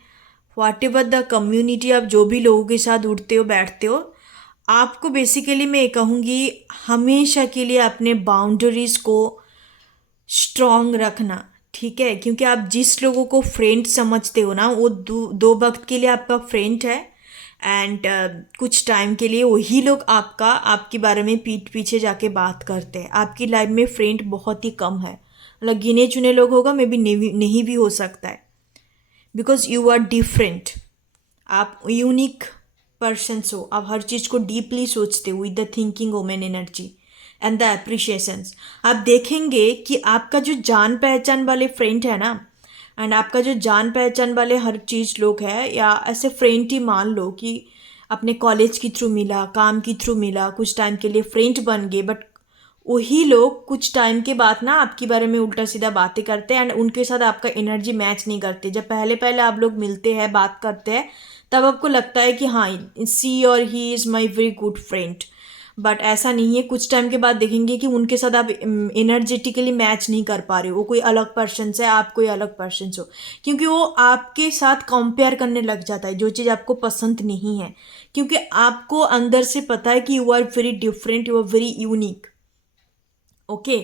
व्हाट एवर द कम्युनिटी, आप जो भी लोगों के साथ उठते हो बैठते हो, आपको बेसिकली मैं ये कहूँगी हमेशा के लिए अपने बाउंड्रीज को स्ट्रॉन्ग रखना, ठीक है। क्योंकि आप जिस लोगों को फ्रेंड समझते हो ना, वो दो वक्त के लिए आपका फ्रेंड है, एंड कुछ टाइम के लिए वही लोग आपके बारे में पीठ पीछे जाके बात करते हैं। आपकी लाइफ में फ्रेंड बहुत ही कम है, मतलब गिने चुने लोग होगा, मे बी नहीं भी हो सकता है, बिकॉज यू आर डिफरेंट, आप यूनिक पर्सन्स हो, आप हर चीज़ को डीपली सोचते हो with the thinking women energy and the अप्रिशिएशंस। आप देखेंगे कि आपका जो जान पहचान वाले फ्रेंड है ना, एंड आपका जो जान पहचान वाले हर चीज़ लोग हैं, या ऐसे फ्रेंड ही मान लो कि अपने कॉलेज के थ्रू मिला, काम के थ्रू मिला, कुछ टाइम के लिए फ्रेंड बन गए, बट वही लोग कुछ टाइम के बाद ना आपके बारे में उल्टा सीधा बातें करते हैं, एंड उनके साथ आपका एनर्जी मैच नहीं करते। जब पहले पहले आप लोग मिलते हैं, बात करते हैं, तब आपको लगता है कि हाँ, सी और he is my very good friend, but ऐसा नहीं है। कुछ टाइम के बाद देखेंगे कि उनके साथ आप एनर्जेटिकली मैच नहीं कर पा रहे हो, वो कोई अलग पर्सन है, आप कोई अलग पर्सन हो, क्योंकि वो आपके साथ कंपेयर करने लग जाता है जो चीज़ आपको पसंद नहीं है, क्योंकि आपको अंदर से पता है कि you are very different, you are very unique, okay.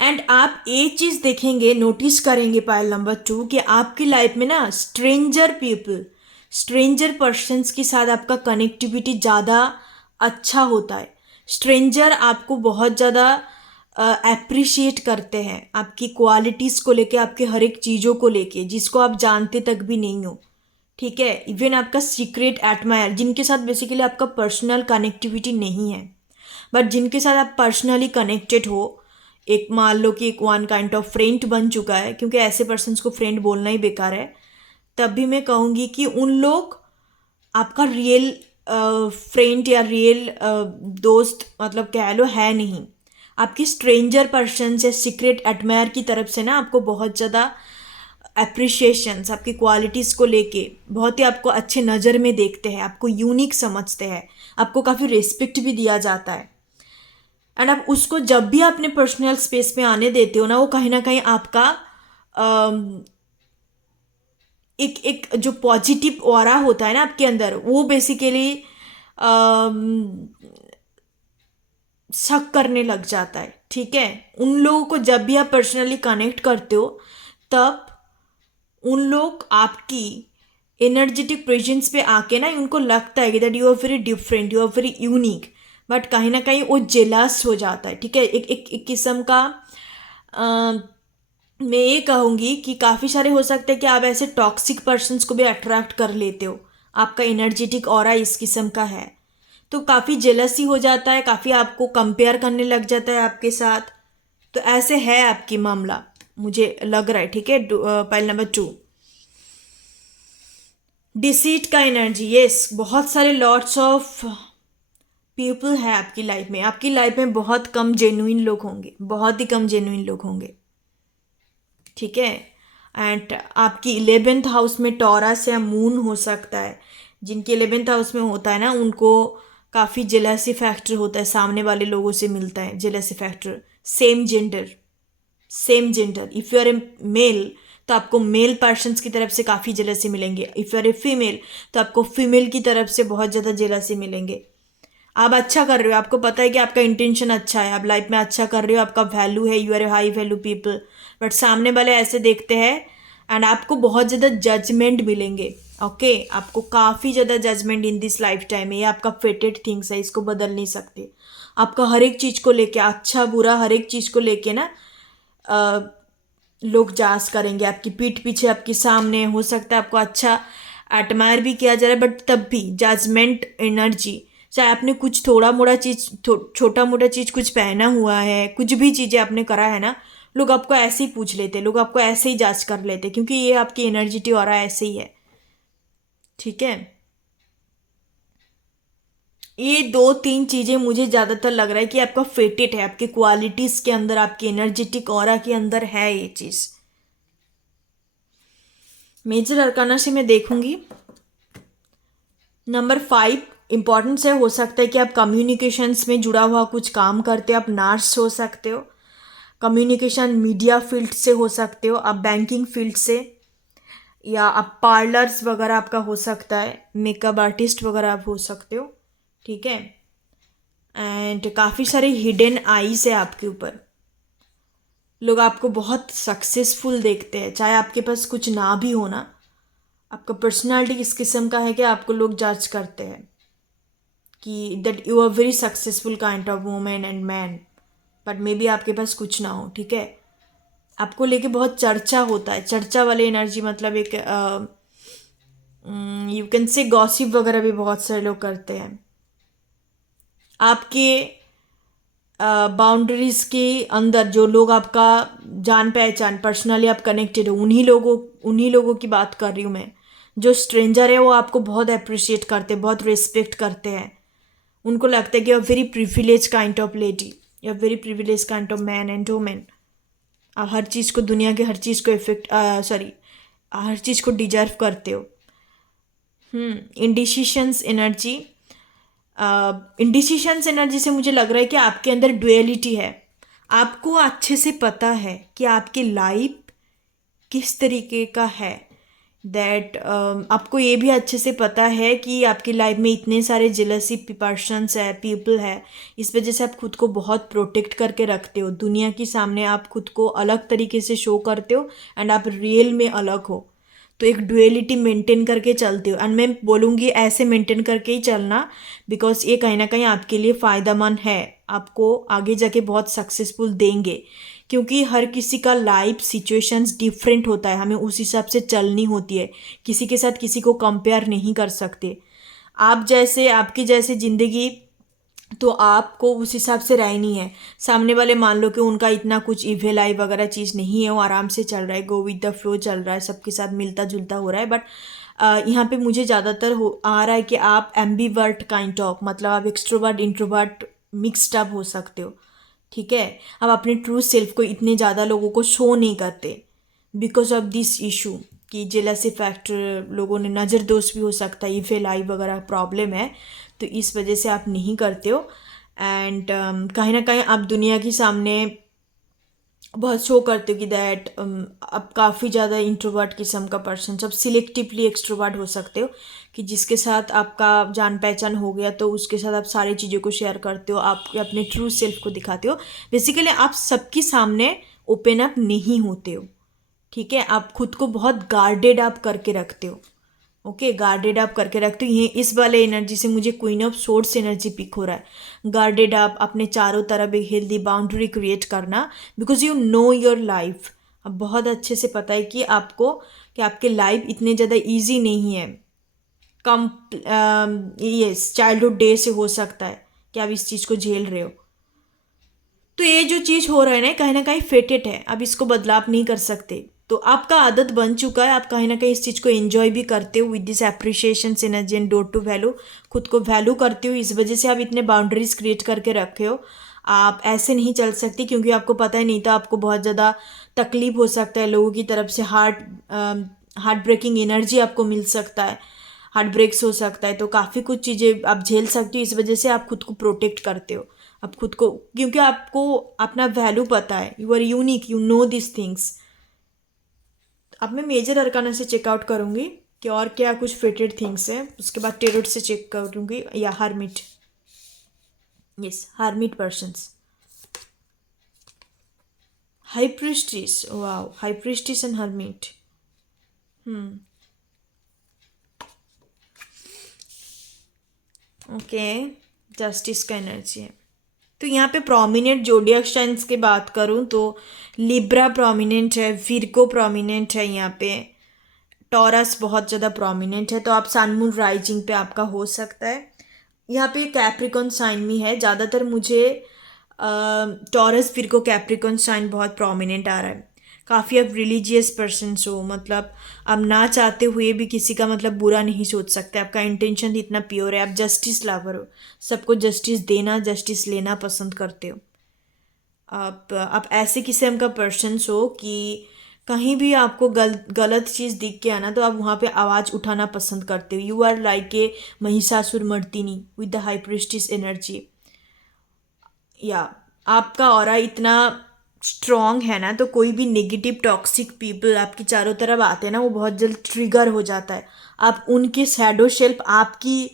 And आप एक चीज़ देखेंगे, नोटिस करेंगे पाइल नंबर 2, कि आपकी लाइफ में ना स्ट्रेंजर पीपल, स्ट्रेंजर पर्सन्स के साथ आपका कनेक्टिविटी ज़्यादा अच्छा होता है। स्ट्रेंजर आपको बहुत ज़्यादा अप्रिशिएट करते हैं, आपकी क्वालिटीज़ को लेके, आपके हर एक चीज़ों को लेके, जिसको आप जानते तक भी नहीं हो, ठीक है। इवन आपका सीक्रेट एडमायर, जिनके साथ बेसिकली आपका पर्सनल कनेक्टिविटी नहीं है, बट जिनके साथ आप पर्सनली कनेक्टेड हो, एक मान लो कि एक वन काइंड ऑफ फ्रेंड बन चुका है, क्योंकि ऐसे पर्सन्स को फ्रेंड बोलना ही बेकार है, तब भी मैं कहूँगी कि उन लोग आपका रियल फ्रेंड या रियल दोस्त मतलब कह लो है नहीं। आपकी स्ट्रेंजर पर्सन या सीक्रेट एडमायर की तरफ से ना आपको बहुत ज़्यादा अप्रिशिएशंस, आपकी क्वालिटीज़ को लेके बहुत ही आपको अच्छे नज़र में देखते हैं, आपको यूनिक समझते हैं, आपको काफ़ी रिस्पेक्ट भी दिया जाता है। एंड आप उसको जब भी अपने पर्सनल स्पेस में आने देते हो ना, वो कहीं ना कहीं आपका एक जो पॉजिटिव ऑरा होता है ना आपके अंदर, वो बेसिकली शक करने लग जाता है, ठीक है। उन लोगों को जब भी आप पर्सनली कनेक्ट करते हो, तब उन लोग आपकी एनर्जेटिक प्रेजेंस पे आके ना उनको लगता है कि that you are very different, you are very unique, but कहीं ना कहीं वो जेलस हो जाता है, ठीक है। एक किस्म का मैं ये कहूँगी कि काफ़ी सारे हो सकते हैं कि आप ऐसे टॉक्सिक पर्सन्स को भी अट्रैक्ट कर लेते हो, आपका एनर्जेटिक ऑरा इस किस्म का है, तो काफ़ी जेलसी हो जाता है, काफ़ी आपको कंपेयर करने लग जाता है आपके साथ, तो ऐसे है आपकी मामला, मुझे लग रहा है, ठीक है। पाइल नंबर 2, डिसीट का एनर्जी, यस, बहुत सारे लॉट्स ऑफ पीपल है आपकी लाइफ में। आपकी लाइफ में बहुत कम जेन्युइन लोग होंगे, बहुत ही कम जेन्युइन लोग होंगे, ठीक है। एंड आपकी 11th हाउस में टॉरस या मून हो सकता है। जिनके 11th हाउस में होता है ना, उनको काफ़ी जेलसी फैक्टर होता है, सामने वाले लोगों से मिलता है jealousy factor. Same gender, if you are a male तो आपको मेल पर्सन्स की तरफ से काफ़ी जेलसी मिलेंगे, if you are a female तो आपको फीमेल की तरफ से बहुत ज़्यादा जेलसी मिलेंगे। आप अच्छा कर रहे हो, आपको पता है कि आपका इंटेंशन अच्छा है, आप लाइफ में अच्छा कर रहे हो, आपका वैल्यू है, you are a high value people, but सामने वाले ऐसे देखते हैं एंड आपको बहुत ज़्यादा जजमेंट मिलेंगे, ओके। आपको काफ़ी ज़्यादा judgment in this life time है, ये आपका फेटेड थिंग्स है, इसको बदल नहीं सकते। आपका हर एक चीज़ को लेके, अच्छा बुरा हर एक चीज़ को लेके ना लोग जांच करेंगे, आपकी पीठ पीछे, आपके सामने। हो सकता है आपको अच्छा एडमायर भी किया जा रहा है, बट तब भी जजमेंट एनर्जी, चाहे आपने कुछ थोड़ा मोड़ा चीज़, छोटा मोटा चीज़ कुछ पहना हुआ है, कुछ भी चीज़ें आपने करा है ना, लोग आपको ऐसे ही पूछ लेते, लोग आपको ऐसे ही जांच कर लेते, क्योंकि ये आपकी एनर्जिटी ऑरा ऐसे ही है, ठीक है, ये दो तीन चीजें मुझे ज्यादातर लग रहा है कि आपका फेटेड है, आपके क्वालिटीज के अंदर, आपके एनर्जेटिक ऑरा के अंदर है ये चीज। मेजर अरकाना से मैं देखूंगी नंबर 5 इंपॉर्टेंस है। हो सकता है कि आप कम्युनिकेशंस में जुड़ा हुआ कुछ काम करते हो, आप नर्स हो सकते हो, कम्युनिकेशन मीडिया फील्ड से हो सकते हो, आप बैंकिंग फील्ड से, या आप पार्लर्स वगैरह आपका हो सकता है, मेकअप आर्टिस्ट वगैरह आप हो सकते हो। ठीक है, एंड काफ़ी सारे हिडन आईज है आपके ऊपर। लोग आपको बहुत सक्सेसफुल देखते हैं, चाहे आपके पास कुछ ना भी हो ना। आपका पर्सनालिटी इस किस्म का है कि आपको लोग जज करते हैं कि that you are very successful kind of women and man, but maybe आपके पास कुछ ना हो। ठीक है, आपको लेके बहुत चर्चा होता है, चर्चा वाली एनर्जी, मतलब एक यू कैन से गॉसिप वगैरह भी बहुत सारे लोग करते हैं। आपके बाउंड्रीज के अंदर जो लोग आपका जान पहचान, पर्सनली आप कनेक्टेड हो, उन्हीं लोगों की बात कर रही हूँ मैं। जो स्ट्रेंजर है वो आपको बहुत अप्रिशिएट करते हैं, बहुत रिस्पेक्ट करते हैं। उनको लगता है कि you are very privilege kind of lady, you are very privilege kind of man and women. आप हर चीज़ को, दुनिया के हर चीज़ को हर चीज़ को डिजर्व करते हो। इंडिसिशंस एनर्जी, इंडिसिशंस एनर्जी से मुझे लग रहा है कि आपके अंदर डुअलिटी है। आपको अच्छे से पता है कि आपकी लाइफ किस तरीके का है, दैट आपको ये भी अच्छे से पता है कि आपकी लाइफ में इतने सारे जेलसी पर्सन्स है, पीपल है। इस वजह से आप खुद को बहुत प्रोटेक्ट करके रखते हो, दुनिया के सामने आप खुद को अलग तरीके से शो करते हो, एंड आप रियल में अलग हो। तो एक डुअलिटी मेंटेन करके चलते हो, एंड मैं बोलूँगी ऐसे मेंटेन करके ही चलना, बिकॉज ये कहीं ना कहीं आपके लिए फ़ायदेमंद है, आपको आगे जाके बहुत सक्सेसफुल देंगे। क्योंकि हर किसी का लाइफ सिचुएशंस डिफरेंट होता है, हमें उस हिसाब से चलनी होती है, किसी के साथ किसी को कंपेयर नहीं कर सकते। आप जैसे, आपकी जैसे ज़िंदगी, तो आपको उस हिसाब से रहनी है। सामने वाले मान लो कि उनका इतना कुछ इवेल आई वगैरह चीज़ नहीं है, वो आराम से चल रहा है, गो विद द फ्लो चल रहा है, सबके साथ मिलता जुलता हो रहा है। बट यहाँ पे मुझे ज़्यादातर हो आ रहा है कि आप एम्बीवर्ट काइंड ऑफ, मतलब आप एक्सट्रोवर्ट इंट्रोवर्ट मिक्सड अप हो सकते हो। ठीक है, आप अपने ट्रू सेल्फ को इतने ज़्यादा लोगों को शो नहीं करते बिकॉज ऑफ दिस इशू, कि जेलसी फैक्टर, लोगों ने नज़रदोष भी हो सकता है, इवेल आई वगैरह प्रॉब्लम है, तो इस वजह से आप नहीं करते हो। एंड कहीं ना कहीं आप दुनिया के सामने बहुत शो करते हो कि दैट आप काफ़ी ज़्यादा इंट्रोवर्ट किस्म का पर्सन, सब सिलेक्टिवली एक्सट्रोवर्ट हो सकते हो, कि जिसके साथ आपका जान पहचान हो गया तो उसके साथ आप सारी चीज़ों को शेयर करते हो, आप अपने ट्रू सेल्फ को दिखाते हो। बेसिकली आप सबके सामने ओपन अप नहीं होते हो। ठीक है, आप खुद को बहुत गार्डेड आप करके रखते हो। ओके, गार्डेड आप करके रखते हो। ये इस वाले एनर्जी से मुझे queen of swords energy pick हो रहा है। गार्डेड आप, अपने चारों तरफ एक हेल्दी बाउंड्री क्रिएट करना, because you know your life. अब बहुत अच्छे से पता है कि आपको, कि आपके लाइफ इतने ज़्यादा ईजी नहीं है। कम यस, चाइल्डहुड डे से हो सकता है कि आप इस चीज़ को झेल रहे हो। तो ये जो चीज़ हो रहा है ना कहीं फेटेड है, अब इसको बदलाव नहीं कर सकते। तो आपका आदत बन चुका है, आप कहीं ना कहीं इस चीज़ को एंजॉय भी करते हो, with this appreciation energy and door to value, खुद को वैल्यू करते हो। इस वजह से आप इतने बाउंड्रीज क्रिएट करके रखे हो। आप ऐसे नहीं चल सकती, क्योंकि आपको पता ही नहीं था, आपको बहुत ज़्यादा तकलीफ हो सकता है, लोगों की तरफ से हार्ट ब्रेकिंग एनर्जी आपको मिल सकता है, हार्ट ब्रेक्स हो सकता है, तो काफ़ी कुछ चीज़ें आप झेल सकती हो। इस वजह से आप खुद को प्रोटेक्ट करते हो, आप खुद को, क्योंकि आपको अपना वैल्यू पता है, you are unique, you know this things. अब मैं मेजर अरकाना से चेकआउट करूँगी कि और क्या कुछ फिटेड थिंग्स है, उसके बाद टेरोट से चेक करूँगी, या hermit. Yes, hermit persons, high priestess, wow, high priestess and hermit. Okay, justice का एनर्जी है। तो यहाँ पे प्रोमिनेंट जोडियक साइंस की बात करूँ तो लिब्रा प्रोमिनेंट है, विर्गो प्रोमिनेंट है, यहाँ पे टॉरस बहुत ज़्यादा प्रोमिनेंट है। तो आप सन मून राइजिंग पे आपका हो सकता है। यहाँ पे कैप्रिकॉन साइन भी है, ज़्यादातर मुझे टॉरस विर्गो कैप्रिकॉन साइन बहुत प्रोमिनेंट आ रहा है। काफ़ी आप रिलीजियस पर्सन्स हो, मतलब आप ना चाहते हुए भी किसी का मतलब बुरा नहीं सोच सकते, आपका इंटेंशन इतना प्योर है, आप जस्टिस लवर हो, सबको जस्टिस देना जस्टिस लेना पसंद करते हो। आप ऐसे किस्म का पर्सन्स हो कि कहीं भी आपको गलत चीज़ दिख के आना तो आप वहाँ पे आवाज़ उठाना पसंद करते हो। You are like a Mahishasura Mardini with the high priestess energy. या आपका ऑरा इतना स्ट्रॉन्ग है ना, तो कोई भी नेगेटिव टॉक्सिक पीपल आपकी चारों तरफ आते हैं ना, वो बहुत जल्द ट्रिगर हो जाता है। आप उनके शैडो शेल्फ आपकी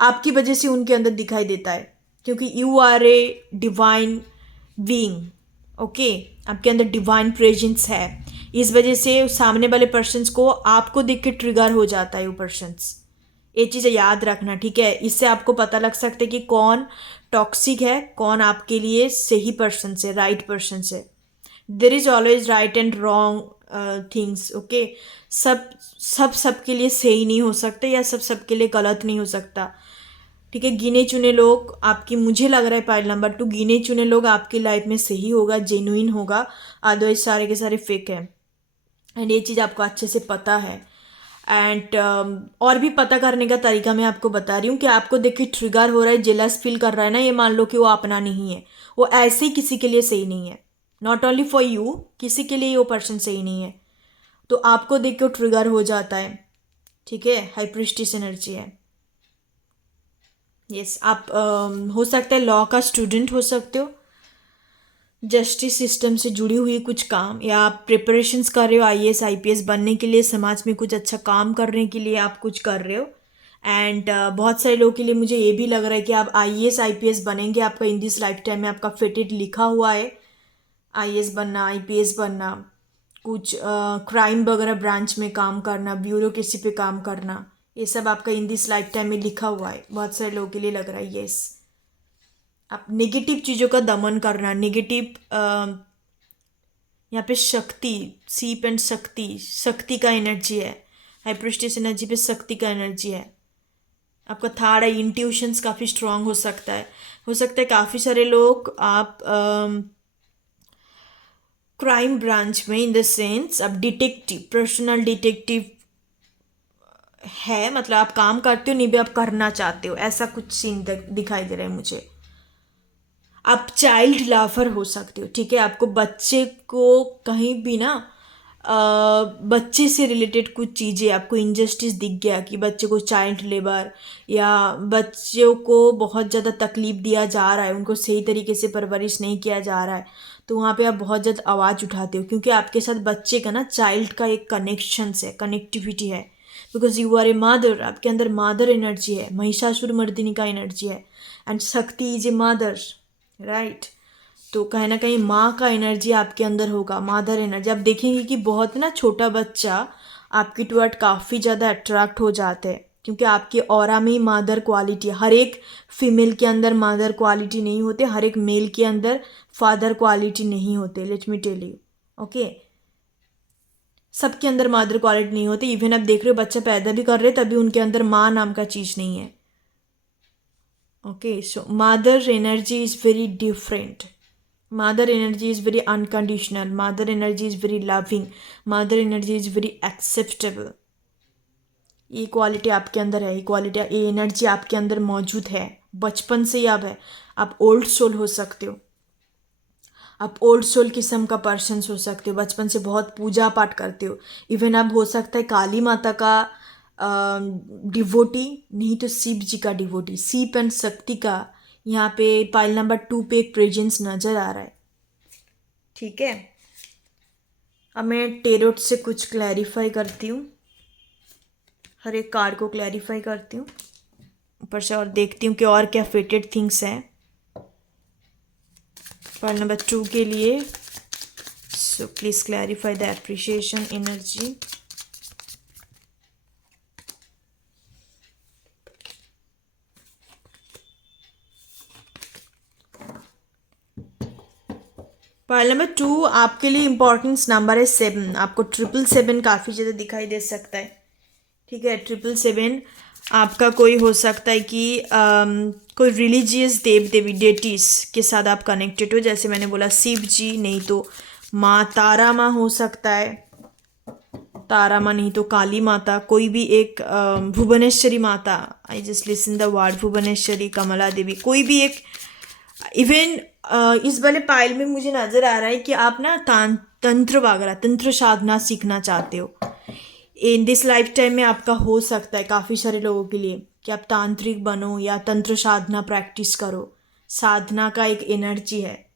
आपकी वजह से उनके अंदर दिखाई देता है, क्योंकि you are a divine being. Okay, आपके अंदर डिवाइन प्रेजेंस है, इस वजह से सामने वाले पर्सन्स को आपको देख के ट्रिगर हो जाता है वो पर्सन्स। ये चीज़ें याद रखना, ठीक है। इससे आपको पता लग सकता है कि कौन टॉक्सिक है, कौन आपके लिए सही पर्सन से, राइट पर्सन से। There is always right and wrong things. Okay, सब सबके लिए सही नहीं हो सकते, या सबके लिए गलत नहीं हो सकता, ठीक है। गिने चुने लोग आपकी, मुझे लग रहा है पाइल नंबर 2, गिने चुने लोग आपकी लाइफ में सही होगा, जेन्युइन होगा, अदरवाइज सारे के सारे फेक है। एंड ये चीज़ आपको अच्छे से पता है। एंड और भी पता करने का तरीका मैं आपको बता रही हूँ कि आपको देख के ट्रिगर हो रहा है, जेलस फील कर रहा है ना, ये मान लो कि वो अपना नहीं है, वो ऐसे ही किसी के लिए सही नहीं है। नॉट ओनली फॉर यू, किसी के लिए वो पर्सन सही नहीं है, तो आपको देख के वो ट्रिगर हो जाता है, ठीक है। हाई प्रिस्टिस एनर्जी है। यस, आप हो सकता है लॉ का स्टूडेंट हो सकते हो, जस्टिस सिस्टम से जुड़ी हुई कुछ काम, या आप प्रिपरेशंस कर रहे हो आईएएस आईपीएस बनने के लिए, समाज में कुछ अच्छा काम करने के लिए आप कुछ कर रहे हो। एंड बहुत सारे लोगों के लिए मुझे ये भी लग रहा है कि आप आईएएस आईपीएस बनेंगे, आपका इन दिस लाइफ टाइम में आपका फेटेड लिखा हुआ है, आईएएस बनना, आईपीएस बनना, कुछ क्राइम वगैरह ब्रांच में काम करना, ब्यूरोक्रेसी पे काम करना, ये सब आपका इन दिस लाइफ टाइम में लिखा हुआ है। बहुत सारे लोगों के लिए लग रहा है येस, आप नेगेटिव चीज़ों का दमन करना, नेगेटिव यहाँ पे शक्ति, सीप एंड शक्ति, शक्ति का एनर्जी है, हाइप्रोस्टिस एनर्जी पे शक्ति का एनर्जी है। आपका थर्ड है, इंट्यूशंस काफ़ी स्ट्रांग हो सकता है काफ़ी सारे लोग आप क्राइम ब्रांच में, इन द सेंस आप डिटेक्टिव, पर्सनल डिटेक्टिव है, मतलब आप काम करते हो नहीं भी आप करना चाहते हो, ऐसा कुछ सीन दिखाई दे रहा है मुझे। आप चाइल्ड लवर हो सकते हो, ठीक है। आपको बच्चे को कहीं भी ना बच्चे से रिलेटेड कुछ चीज़ें, आपको इनजस्टिस दिख गया कि बच्चे को चाइल्ड लेबर, या बच्चों को बहुत ज़्यादा तकलीफ दिया जा रहा है, उनको सही तरीके से परवरिश नहीं किया जा रहा है, तो वहाँ पे आप बहुत ज़्यादा आवाज़ उठाते हो, क्योंकि आपके साथ बच्चे का ना, चाइल्ड का एक कनेक्शन है, कनेक्टिविटी है, because you are a mother, आपके अंदर मदर एनर्जी है, महिषासुर मर्दिनी का एनर्जी है, एंड शक्ति इज ए मदर, राइट। तो कहीं ना कहीं माँ का एनर्जी आपके अंदर होगा, मदर एनर्जी। आप देखेंगे कि बहुत ना छोटा बच्चा आपकी टुवर्ड काफ़ी ज़्यादा अट्रैक्ट हो जाते हैं, क्योंकि आपके ऑरा में ही मदर क्वालिटी है। हर एक फीमेल के अंदर मदर क्वालिटी नहीं होते, हर एक मेल के अंदर फादर क्वालिटी नहीं होते, let me tell you. Okay, सबके अंदर मदर क्वालिटी नहीं होती। इवन आप देख रहे हो बच्चा पैदा भी कर रहे हैं तभी उनके अंदर माँ नाम का चीज़ नहीं है। Okay, so mother energy is very different, mother energy is very unconditional, mother energy is very loving, mother energy is very acceptable. ये क्वालिटी आपके अंदर है, ये क्वालिटी, ये एनर्जी आपके अंदर मौजूद है, बचपन से ही अब है। आप ओल्ड सोल हो सकते हो, आप ओल्ड सोल किस्म का पर्सन हो सकते हो, बचपन से बहुत पूजा पाठ करते हो। इवन आप हो सकता है काली माता का डिवोटी, नहीं तो शिव जी का डिवोटी, शिव एंड शक्ति का यहाँ पे पाइल नंबर 2 पे एक प्रेजेंस नज़र आ रहा है, ठीक है। अब मैं टेरोट से कुछ क्लैरिफाई करती हूँ, हर एक कार्ड को क्लैरिफाई करती हूँ ऊपर से, और देखती हूँ कि और क्या फेटेड थिंग्स हैं पाइल नंबर 2 के लिए। सो please clarify the appreciation energy. Pile number 2 आपके लिए इम्पोर्टेंस नंबर है 7, आपको 777 काफ़ी ज़्यादा दिखाई दे सकता है, ठीक है। 777 आपका कोई हो सकता है कि कोई रिलीजियस देव देवी डेटीज के साथ आप कनेक्टेड हो, जैसे मैंने बोला शिव जी, नहीं तो माँ तारा माँ हो सकता है, तारा माँ नहीं तो काली माता, कोई भी एक Bhuvaneshwari Mata, I just listen the word Bhuvaneshwari, Kamala Devi, कोई भी एक। इवन इस वाले पाइल में मुझे नज़र आ रहा है कि आप ना तंत्र वगैरह, तंत्र साधना सीखना चाहते हो इन दिस लाइफ टाइम में। आपका हो सकता है काफ़ी सारे लोगों के लिए कि आप तांत्रिक बनो या तंत्र साधना प्रैक्टिस करो। साधना का एक एनर्जी है,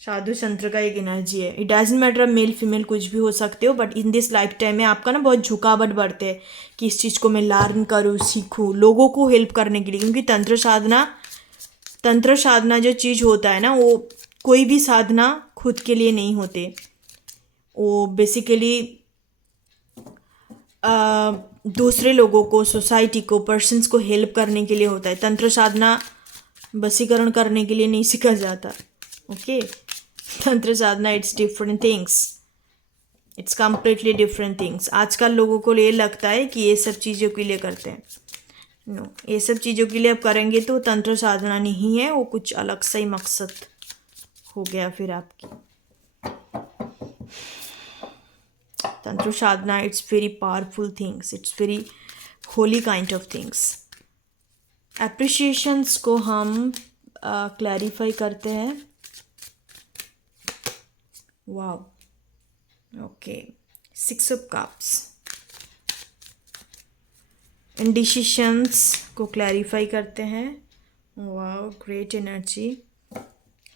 साधु संत्र का एक एनर्जी है। It doesn't matter male female कुछ भी हो सकते हो, but in this life time में आपका ना बहुत झुकावट बढ़ते हैं कि इस चीज़ को मैं लर्न करूँ, सीखूँ, लोगों को हेल्प करने के लिए। क्योंकि तंत्र साधना जो चीज़ होता है ना, वो कोई भी साधना खुद के लिए नहीं होते, वो बेसिकली दूसरे लोगों को, सोसाइटी को, पर्सन्स को हेल्प करने के लिए होता है। तंत्र साधना बसीकरण करने के लिए नहीं सीखा जाता। Okay, tantra Sadhana it's different things, it's completely different things. आजकल लोगों को ये लगता है कि ये सब चीज़ों के लिए करते हैं। नो, ये सब चीज़ों के लिए आप करेंगे तो तंत्र साधना नहीं है, वो कुछ अलग सा ही मकसद हो गया फिर आपकी। तंत्र साधना it's very powerful things, it's very holy kind of things. Appreciations को हम क्लैरिफाई करते हैं। Wow, okay, 6 of cups. Indecisions को क्लैरिफाई करते हैं। Wow, great energy.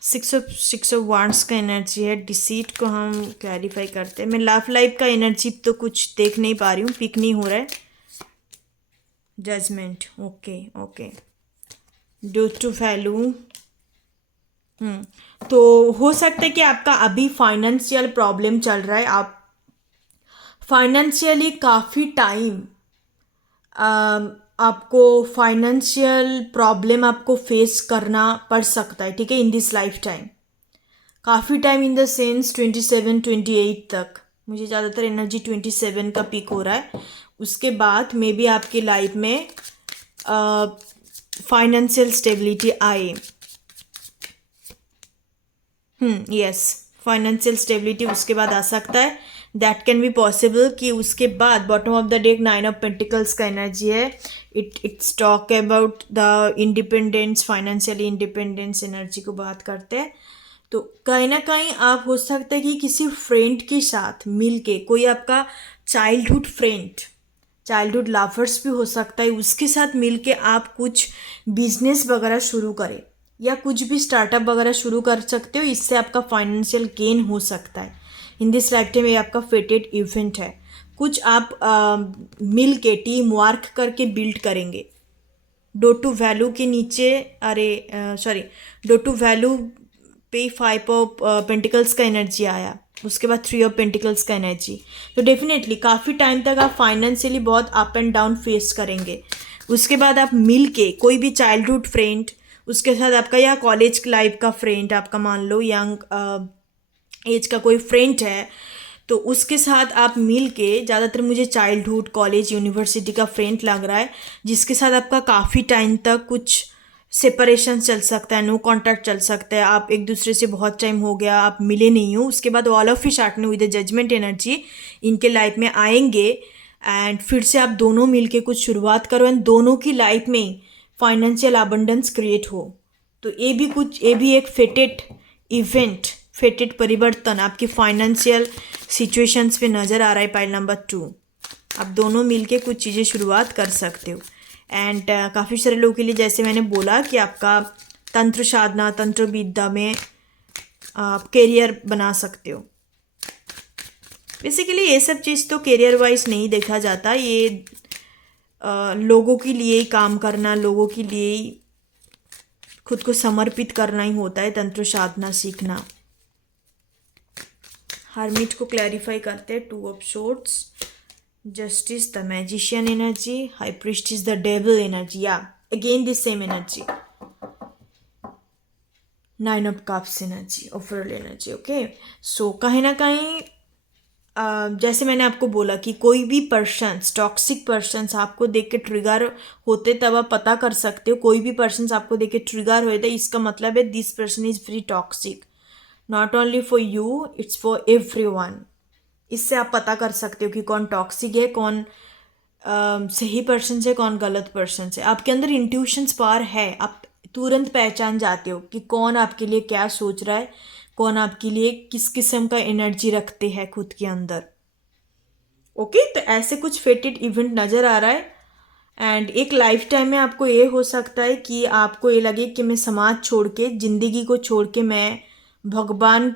6 of wands का एनर्जी है। डिसीट को हम क्लैरिफाई करते हैं। मैं लव लाइफ का एनर्जी तो कुछ देख नहीं पा रही हूँ, पिक नहीं हो रहा है। Judgment, okay okay. Due to value, तो हो सकता है कि आपका अभी फाइनेंशियल प्रॉब्लम चल रहा है। आप फाइनेंशियली काफ़ी टाइम आपको फाइनेंशियल प्रॉब्लम आपको फेस करना पड़ सकता है, ठीक है, इन दिस लाइफ टाइम। काफ़ी टाइम इन द सेंस 27 28 तक। मुझे ज़्यादातर एनर्जी 27 का पिक हो रहा है। उसके बाद मे बी आपकी लाइफ में फाइनेंशियल स्टेबिलिटी आए। यस, फाइनेंशियल स्टेबिलिटी उसके बाद आ सकता है। दैट कैन बी पॉसिबल कि उसके बाद bottom of the deck 9 of pentacles का एनर्जी है। It's talk about the independence, financially independence energy को बात करते हैं। तो कहीं ना कहीं आप हो सकता है कि किसी फ्रेंड के साथ मिल के, कोई आपका चाइल्डहुड फ्रेंड, चाइल्डहुड लवर्स भी हो सकता है, उसके साथ मिल के आप कुछ बिजनेस वगैरह शुरू करें या कुछ भी स्टार्टअप वगैरह शुरू कर सकते हो। इससे आपका फाइनेंशियल गेन हो सकता है। इन दिस लाइफ टाइम ये आपका फेटेड इवेंट है। कुछ आप मिल के टीम वर्क करके बिल्ड करेंगे। डो टू वैल्यू के नीचे, डो टू वैल्यू पे 5 ऑफ पेंटिकल्स का एनर्जी आया, उसके बाद 3 ऑफ पेंटिकल्स का एनर्जी। तो डेफिनेटली काफ़ी टाइम तक आप फाइनेंशियली बहुत अप एंड डाउन फेस करेंगे। उसके बाद आप मिल के कोई भी चाइल्डहुड फ्रेंड, उसके साथ आपका या कॉलेज लाइफ का फ्रेंड, आपका मान लो यंग एज का कोई फ्रेंड है, तो उसके साथ आप मिल के, ज़्यादातर मुझे चाइल्डहुड, कॉलेज, यूनिवर्सिटी का फ्रेंड लग रहा है, जिसके साथ आपका काफ़ी टाइम तक कुछ सेपरेशन चल सकता है, नो कॉन्टैक्ट चल सकता है। आप एक दूसरे से बहुत टाइम हो गया, आप मिले नहीं हो। उसके बाद all of it sudden with the judgment energy इनके लाइफ में आएंगे एंड फिर से आप दोनों मिल के कुछ शुरुआत करो एंड दोनों की लाइफ में फाइनेंशियल अबंडेंस क्रिएट हो। तो ये भी एक फेटेड इवेंट, फेटेड परिवर्तन आपकी फाइनेंशियल सिचुएशंस पे नज़र आ रहा है। पाइल नंबर 2, आप दोनों मिलके कुछ चीज़ें शुरुआत कर सकते हो। एंड काफ़ी सारे लोगों के लिए, जैसे मैंने बोला, कि आपका तंत्र साधना, तंत्र विद्या में आप करियर बना सकते हो। बेसिकली ये सब चीज़ तो करियर वाइज नहीं देखा जाता, ये लोगों के लिए ही काम करना, लोगों के लिए ही खुद को समर्पित करना ही होता है तंत्र साधना सीखना। हर्मिट को क्लैरिफाई करते हैं। 2 of swords, justice the magician energy, high priestess the devil energy, या again this same energy, 9 of cups energy, overall energy. Okay, so कहीं ना कहीं जैसे मैंने आपको बोला कि कोई भी पर्सन्स, टॉक्सिक पर्सन्स आपको देख के ट्रिगर होते तब आप पता कर सकते हो। कोई भी पर्सन्स आपको देख के ट्रिगर होते, इसका मतलब है this person is very toxic, not only for you, it's for everyone. इससे आप पता कर सकते हो कि कौन टॉक्सिक है, कौन सही पर्सन है, कौन गलत पर्सन है। आपके अंदर इंट्यूशंस पावर है, आप तुरंत पहचान जाते हो कि कौन आपके लिए क्या सोच रहा है, कौन आपके लिए किस किस्म का एनर्जी रखते हैं खुद के अंदर। ओके, तो ऐसे कुछ फेटेड इवेंट नज़र आ रहा है। एंड एक लाइफ टाइम में आपको ये हो सकता है कि आपको ये लगे कि मैं समाज छोड़ के, ज़िंदगी को छोड़ के मैं भगवान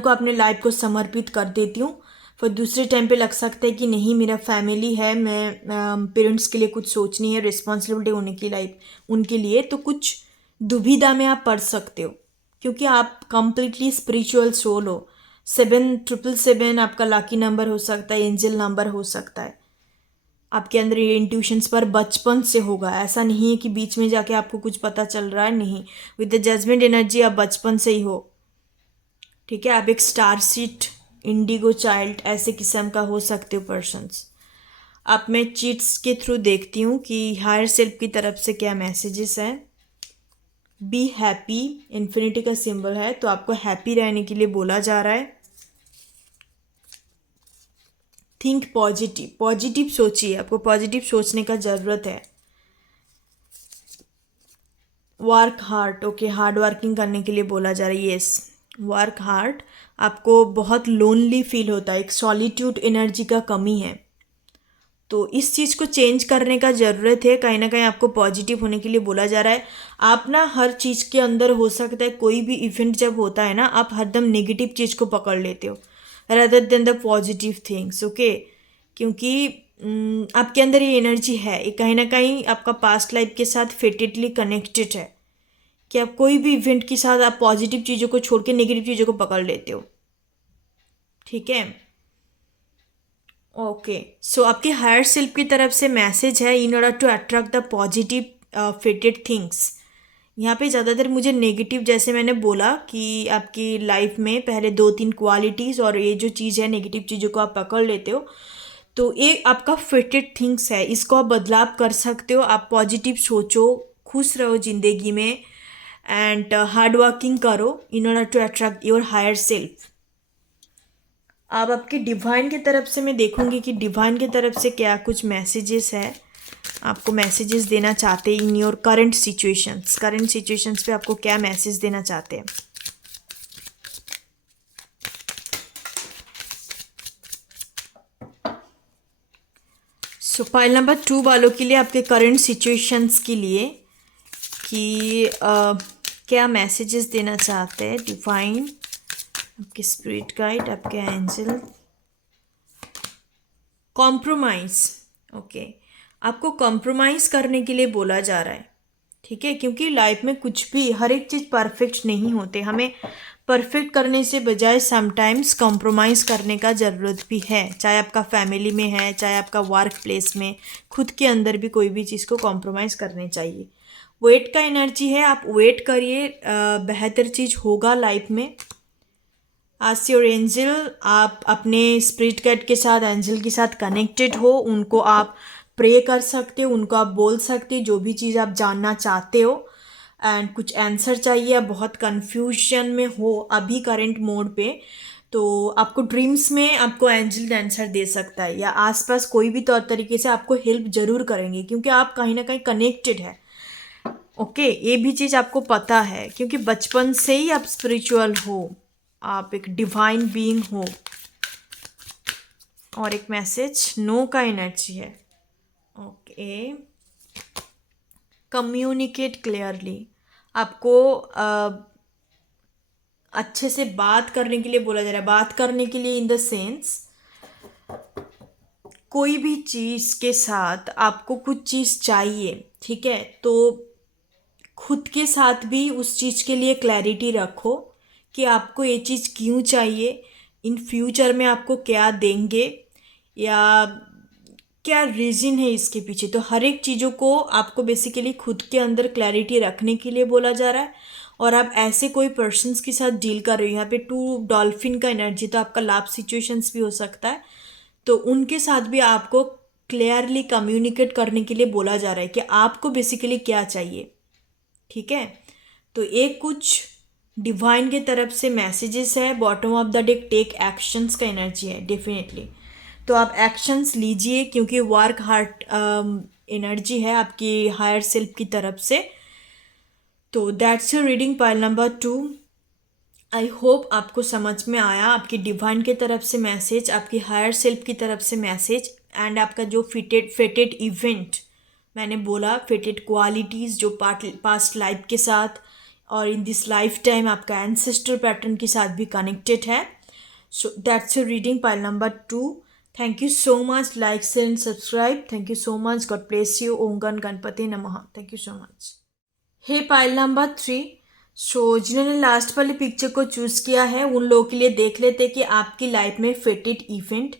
को अपने लाइफ को समर्पित कर देती हूँ। फिर दूसरे टाइम पे लग सकता है कि नहीं, मेरा फैमिली है, मैं पेरेंट्स के लिए कुछ सोचनी है, रिस्पॉन्सिबिलिटी होने की लाइफ उनके लिए। तो कुछ दुविधा में आप पढ़ सकते हो क्योंकि आप कंप्लीटली स्पिरिचुअल सोल हो। 7777 आपका लकी नंबर हो सकता है, एंजल नंबर हो सकता है। आपके अंदर ये इंट्यूशंस पर बचपन से होगा, ऐसा नहीं है कि बीच में जाके आपको कुछ पता चल रहा है, नहीं। विद द जजमेंट एनर्जी आप बचपन से ही हो, ठीक है। आप एक स्टार सीट, इंडिगो चाइल्ड, ऐसे किस्म का हो सकते हो पर्सन्स। अब मैं चीट्स के थ्रू देखती हूँ कि हायर सेल्फ की तरफ से क्या मैसेजेस हैं। बी हैप्पी, इन्फिनिटी का सिंबल है, तो आपको हैप्पी रहने के लिए बोला जा रहा है। थिंक पॉजिटिव, पॉजिटिव सोचिए, आपको पॉजिटिव सोचने का ज़रूरत है। Work hard, okay, hard working करने के लिए बोला जा रहा है। Yes, work hard. आपको बहुत लोनली फील होता है, एक सॉलिट्यूड एनर्जी का कमी है, तो इस चीज़ को चेंज करने का ज़रूरत है। कहीं ना कहीं आपको पॉजिटिव होने के लिए बोला जा रहा है। आप ना हर चीज़ के अंदर, हो सकता है कोई भी इवेंट जब होता है ना, आप हरदम नेगेटिव चीज़ को पकड़ लेते हो rather than the positive things, okay. क्योंकि आपके अंदर ये एनर्जी है, ये कहीं ना कहीं आपका पास्ट लाइफ के साथ फेटेडली कनेक्टेड है कि आप कोई भी इवेंट के साथ आप पॉजिटिव चीज़ों को छोड़ के नेगेटिव चीज़ों को पकड़ लेते हो, ठीक है। ओके, सो आपके हायर सेल्फ की तरफ से मैसेज है, in order to attract the positive fated things. यहाँ पे ज़्यादातर मुझे नेगेटिव, जैसे मैंने बोला कि आपकी लाइफ में पहले 2-3 क्वालिटीज़ और ये जो चीज़ है, नेगेटिव चीज़ों को आप पकड़ लेते हो, तो ये आपका फेटेड थिंग्स है, इसको आप बदलाव कर सकते हो। आप पॉजिटिव सोचो, खुश रहो ज़िंदगी में, एंड हार्ड वर्किंग करो in order to attract your higher self. अब आपके डिवाइन की तरफ से मैं देखूंगी कि डिवाइन की तरफ से क्या कुछ मैसेजेस है, आपको मैसेजेस देना चाहते हैं इन योर करंट सिचुएशंस पे आपको क्या मैसेज देना चाहते हैं। सो पाइल नंबर 2 वालों के लिए, आपके करंट सिचुएशंस के लिए कि क्या मैसेजेस देना चाहते हैं डिवाइन, आपके स्पिरिट गाइड, आपके एंजल। कॉम्प्रोमाइज़, ओके, आपको कॉम्प्रोमाइज़ करने के लिए बोला जा रहा है, ठीक है। क्योंकि लाइफ में कुछ भी, हर एक चीज़ परफेक्ट नहीं होते, हमें परफेक्ट करने से बजाय समटाइम्स कॉम्प्रोमाइज़ करने का ज़रूरत भी है। चाहे आपका फैमिली में है, चाहे आपका वर्क प्लेस में, खुद के अंदर भी कोई भी चीज़ को कॉम्प्रोमाइज़ करनी चाहिए। वेट का एनर्जी है, आप वेट करिए, बेहतर चीज़ होगा लाइफ में। आस्क योर एंजल, आप अपने स्पिरिट गाइड के साथ, एंजल के साथ कनेक्टेड हो, उनको आप प्रे कर सकते हो, उनको आप बोल सकते हो जो भी चीज़ आप जानना चाहते हो। एंड कुछ आंसर चाहिए, आप बहुत कन्फ्यूजन में हो अभी करंट मोड पे, तो आपको ड्रीम्स में आपको एंजल आंसर दे सकता है, या आसपास कोई भी तौर तरीके से आपको हेल्प ज़रूर करेंगे, क्योंकि आप कहीं ना कहीं कनेक्टेड है, ओके। ये भी चीज़ आपको पता है क्योंकि बचपन से ही आप स्पिरिचुअल हो, आप एक डिवाइन बीइंग हो। और एक मैसेज नो का एनर्जी है, ओके। कम्युनिकेट क्लियरली, आपको अच्छे से बात करने के लिए बोला जा रहा है। बात करने के लिए इन द सेंस, कोई भी चीज़ के साथ आपको कुछ चीज़ चाहिए, ठीक है, तो खुद के साथ भी उस चीज़ के लिए क्लैरिटी रखो कि आपको ये चीज़ क्यों चाहिए, इन फ्यूचर में आपको क्या देंगे, या क्या रीज़न है इसके पीछे। तो हर एक चीज़ों को आपको बेसिकली खुद के अंदर क्लैरिटी रखने के लिए बोला जा रहा है। और आप ऐसे कोई पर्सन्स के साथ डील कर रहे हो। यहाँ पे 2 डॉल्फिन का एनर्जी, तो आपका लव सिचुएशंस भी हो सकता है। तो उनके साथ भी आपको क्लियरली कम्युनिकेट करने के लिए बोला जा रहा है कि आपको बेसिकली क्या चाहिए। ठीक है, तो ये कुछ डिवाइन के तरफ से मैसेजेस है। Bottom of the deck take actions का एनर्जी है डेफिनेटली। तो आप एक्शंस लीजिए क्योंकि वर्क हार्ट एनर्जी है आपकी हायर सेल्फ की तरफ से। तो that's your reading pile number 2। I hope आपको समझ में आया, आपकी डिवाइन की तरफ से मैसेज, आपकी हायर सेल्फ की तरफ से मैसेज, एंड आपका जो फेटेड इवेंट मैंने बोला, फेटेड क्वालिटीज़ जो पास्ट लाइफ के साथ और इन दिस लाइफ टाइम आपका एंसेस्टर पैटर्न के साथ भी कनेक्टेड है। So that's your reading pile number 2। Thank you so much, like share and subscribe. Thank you so much, God bless you. ओम गण गणपति नमः। Thank you so much. Hey pile number 3। So जिन्होंने last वाले picture को choose किया है उन लोगों के लिए देख लेते कि आपकी लाइफ में फेटेड इवेंट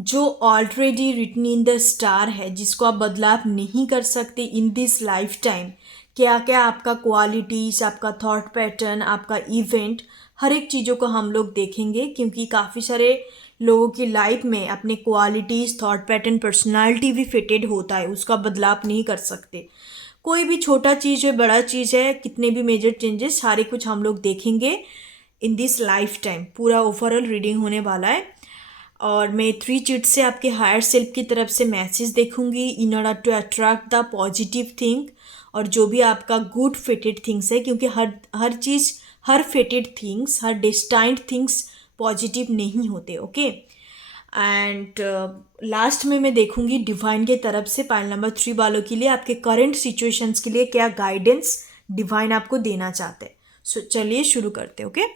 जो already written in the star है, जिसको आप बदलाव नहीं कर सकते इन दिस लाइफ टाइम, क्या क्या आपका क्वालिटीज़, आपका थॉट पैटर्न, आपका इवेंट, हर एक चीज़ों को हम लोग देखेंगे क्योंकि काफ़ी सारे लोगों की लाइफ में अपने क्वालिटीज़, थॉट पैटर्न, पर्सनालिटी भी फिटेड होता है, उसका बदलाव नहीं कर सकते। कोई भी छोटा चीज़ है, बड़ा चीज़ है, कितने भी मेजर चेंजेस, सारे कुछ हम लोग देखेंगे इन दिस लाइफ टाइम। पूरा ओवरऑल रीडिंग होने वाला है और मैं 3 चिट से आपके हायर सेल्फ की तरफ से मैसेज देखूंगी in order to attract the positive thing और जो भी आपका गुड फेटेड थिंग्स है, क्योंकि हर चीज़, हर फेटेड थिंग्स, हर डेस्टाइंड थिंग्स पॉजिटिव नहीं होते। ओके, एंड लास्ट में मैं देखूंगी डिवाइन के तरफ से पाइल नंबर 3 वालों के लिए आपके करंट सिचुएशंस के लिए क्या गाइडेंस डिवाइन आपको देना चाहते हैं। सो चलिए शुरू करते हैं। ओके,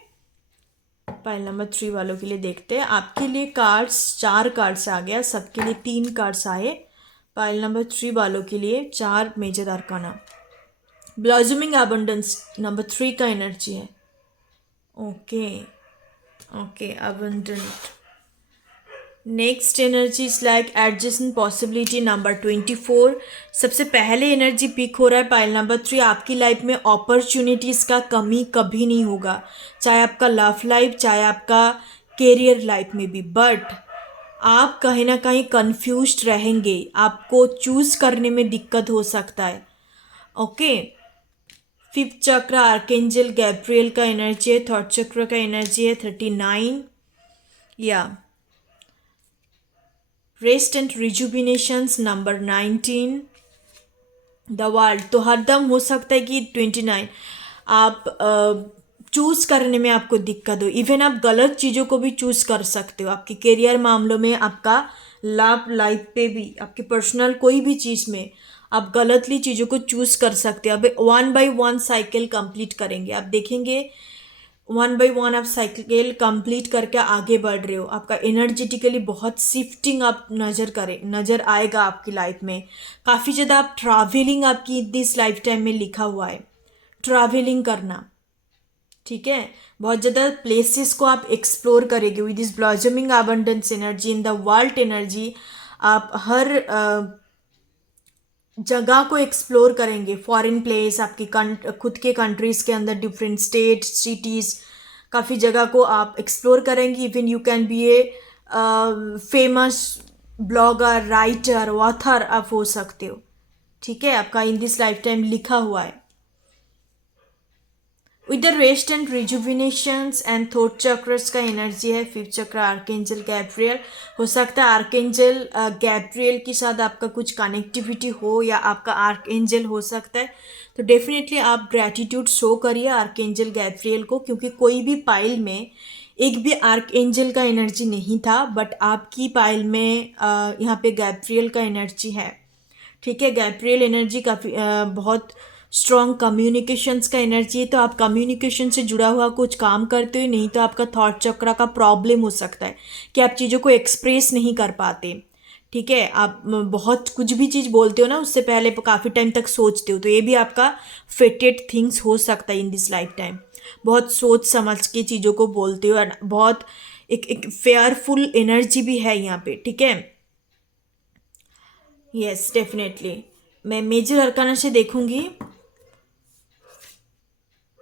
पाइल नंबर 3 वालों के लिए देखते हैं। आपके लिए कार्ड्स, 4 कार्ड्स आ गया, सबके लिए 3 कार्ड्स आए। पाइल नंबर 3 वालों के लिए 4 major arcana. Blossoming abundance number 3 का एनर्जी है। Okay okay, abundant. Next energy is like adjustment possibility number 24। सबसे पहले एनर्जी पिक हो रहा है पाइल नंबर 3। आपकी लाइफ में अपॉर्चुनिटीज़ का कमी कभी नहीं होगा, चाहे आपका लव लाइफ, चाहे आपका कैरियर लाइफ में भी। बट आप कहीं ना कहीं कंफ्यूज्ड रहेंगे, आपको चूज़ करने में दिक्कत हो सकता है। ओके, 5th चक्र आर्केंजल गैब्रियल का एनर्जी है। 3rd चक्र का एनर्जी है 39 या rest and rejuvenations number 19 the world. तो हरदम हो सकता है कि 29 आप चूज़ करने में आपको दिक्कत हो, इवन आप गलत चीज़ों को भी चूज़ कर सकते हो। आपके करियर मामलों में, आपका लव लाइफ पे भी, आपके पर्सनल कोई भी चीज़ में आप गलतली चीज़ों को चूज़ कर सकते हो। अब 1 by 1 साइकिल कंप्लीट करेंगे, आप देखेंगे 1 by 1 आप साइकिल कंप्लीट करके आगे बढ़ रहे हो। आपका एनर्जेटिकली बहुत शिफ्टिंग आप नज़र आएगा आपकी लाइफ में। काफ़ी ज़्यादा आप ट्रैवलिंग, आपकी दिस लाइफ टाइम में लिखा हुआ है ट्रैवलिंग करना। ठीक है, बहुत ज़्यादा प्लेसेस को आप एक्सप्लोर करेंगे with this blossoming abundance energy in the world energy. आप हर जगह को एक्सप्लोर करेंगे, फॉरेन प्लेस, आपकी खुद के कंट्रीज़ के अंदर डिफरेंट स्टेट, सिटीज़, काफ़ी जगह को आप एक्सप्लोर करेंगे। Even you can be a famous blogger, writer, author आप हो सकते हो। ठीक है, आपका इन दिस लाइफ टाइम लिखा हुआ है। With the rest and rejuvenations and थॉट चक्रस का एनर्जी है। 5th चक्र आर्केंजल गैब्रियल। हो सकता है आर्केंजल गैब्रियल के साथ आपका कुछ कनेक्टिविटी हो या आपका आर्केंजल हो सकता है। तो डेफिनेटली आप ग्रैटिट्यूड शो करिए आर्केंजल गैब्रियल को, क्योंकि कोई भी पाइल में एक भी आर्केंजल का एनर्जी नहीं था, बट आपकी पाइल में यहाँ पे गैब्रियल का एनर्जी है। ठीक है, गैब्रियल एनर्जी काफ़ी बहुत स्ट्रॉन्ग कम्युनिकेशंस का एनर्जी है। तो आप कम्युनिकेशन से जुड़ा हुआ कुछ काम करते हो, नहीं तो आपका थॉट चक्र का प्रॉब्लम हो सकता है कि आप चीज़ों को एक्सप्रेस नहीं कर पाते। ठीक है, आप बहुत कुछ भी चीज़ बोलते हो ना, उससे पहले काफ़ी टाइम तक सोचते हो, तो ये भी आपका फेटेड थिंग्स हो सकता है इन दिस लाइफ टाइम। बहुत सोच समझ के चीज़ों को बोलते हो, बहुत एक फेयरफुल एनर्जी भी है यहाँ पे। ठीक है, यस डेफिनेटली। मैं मेजर अरकाना से देखूंगी।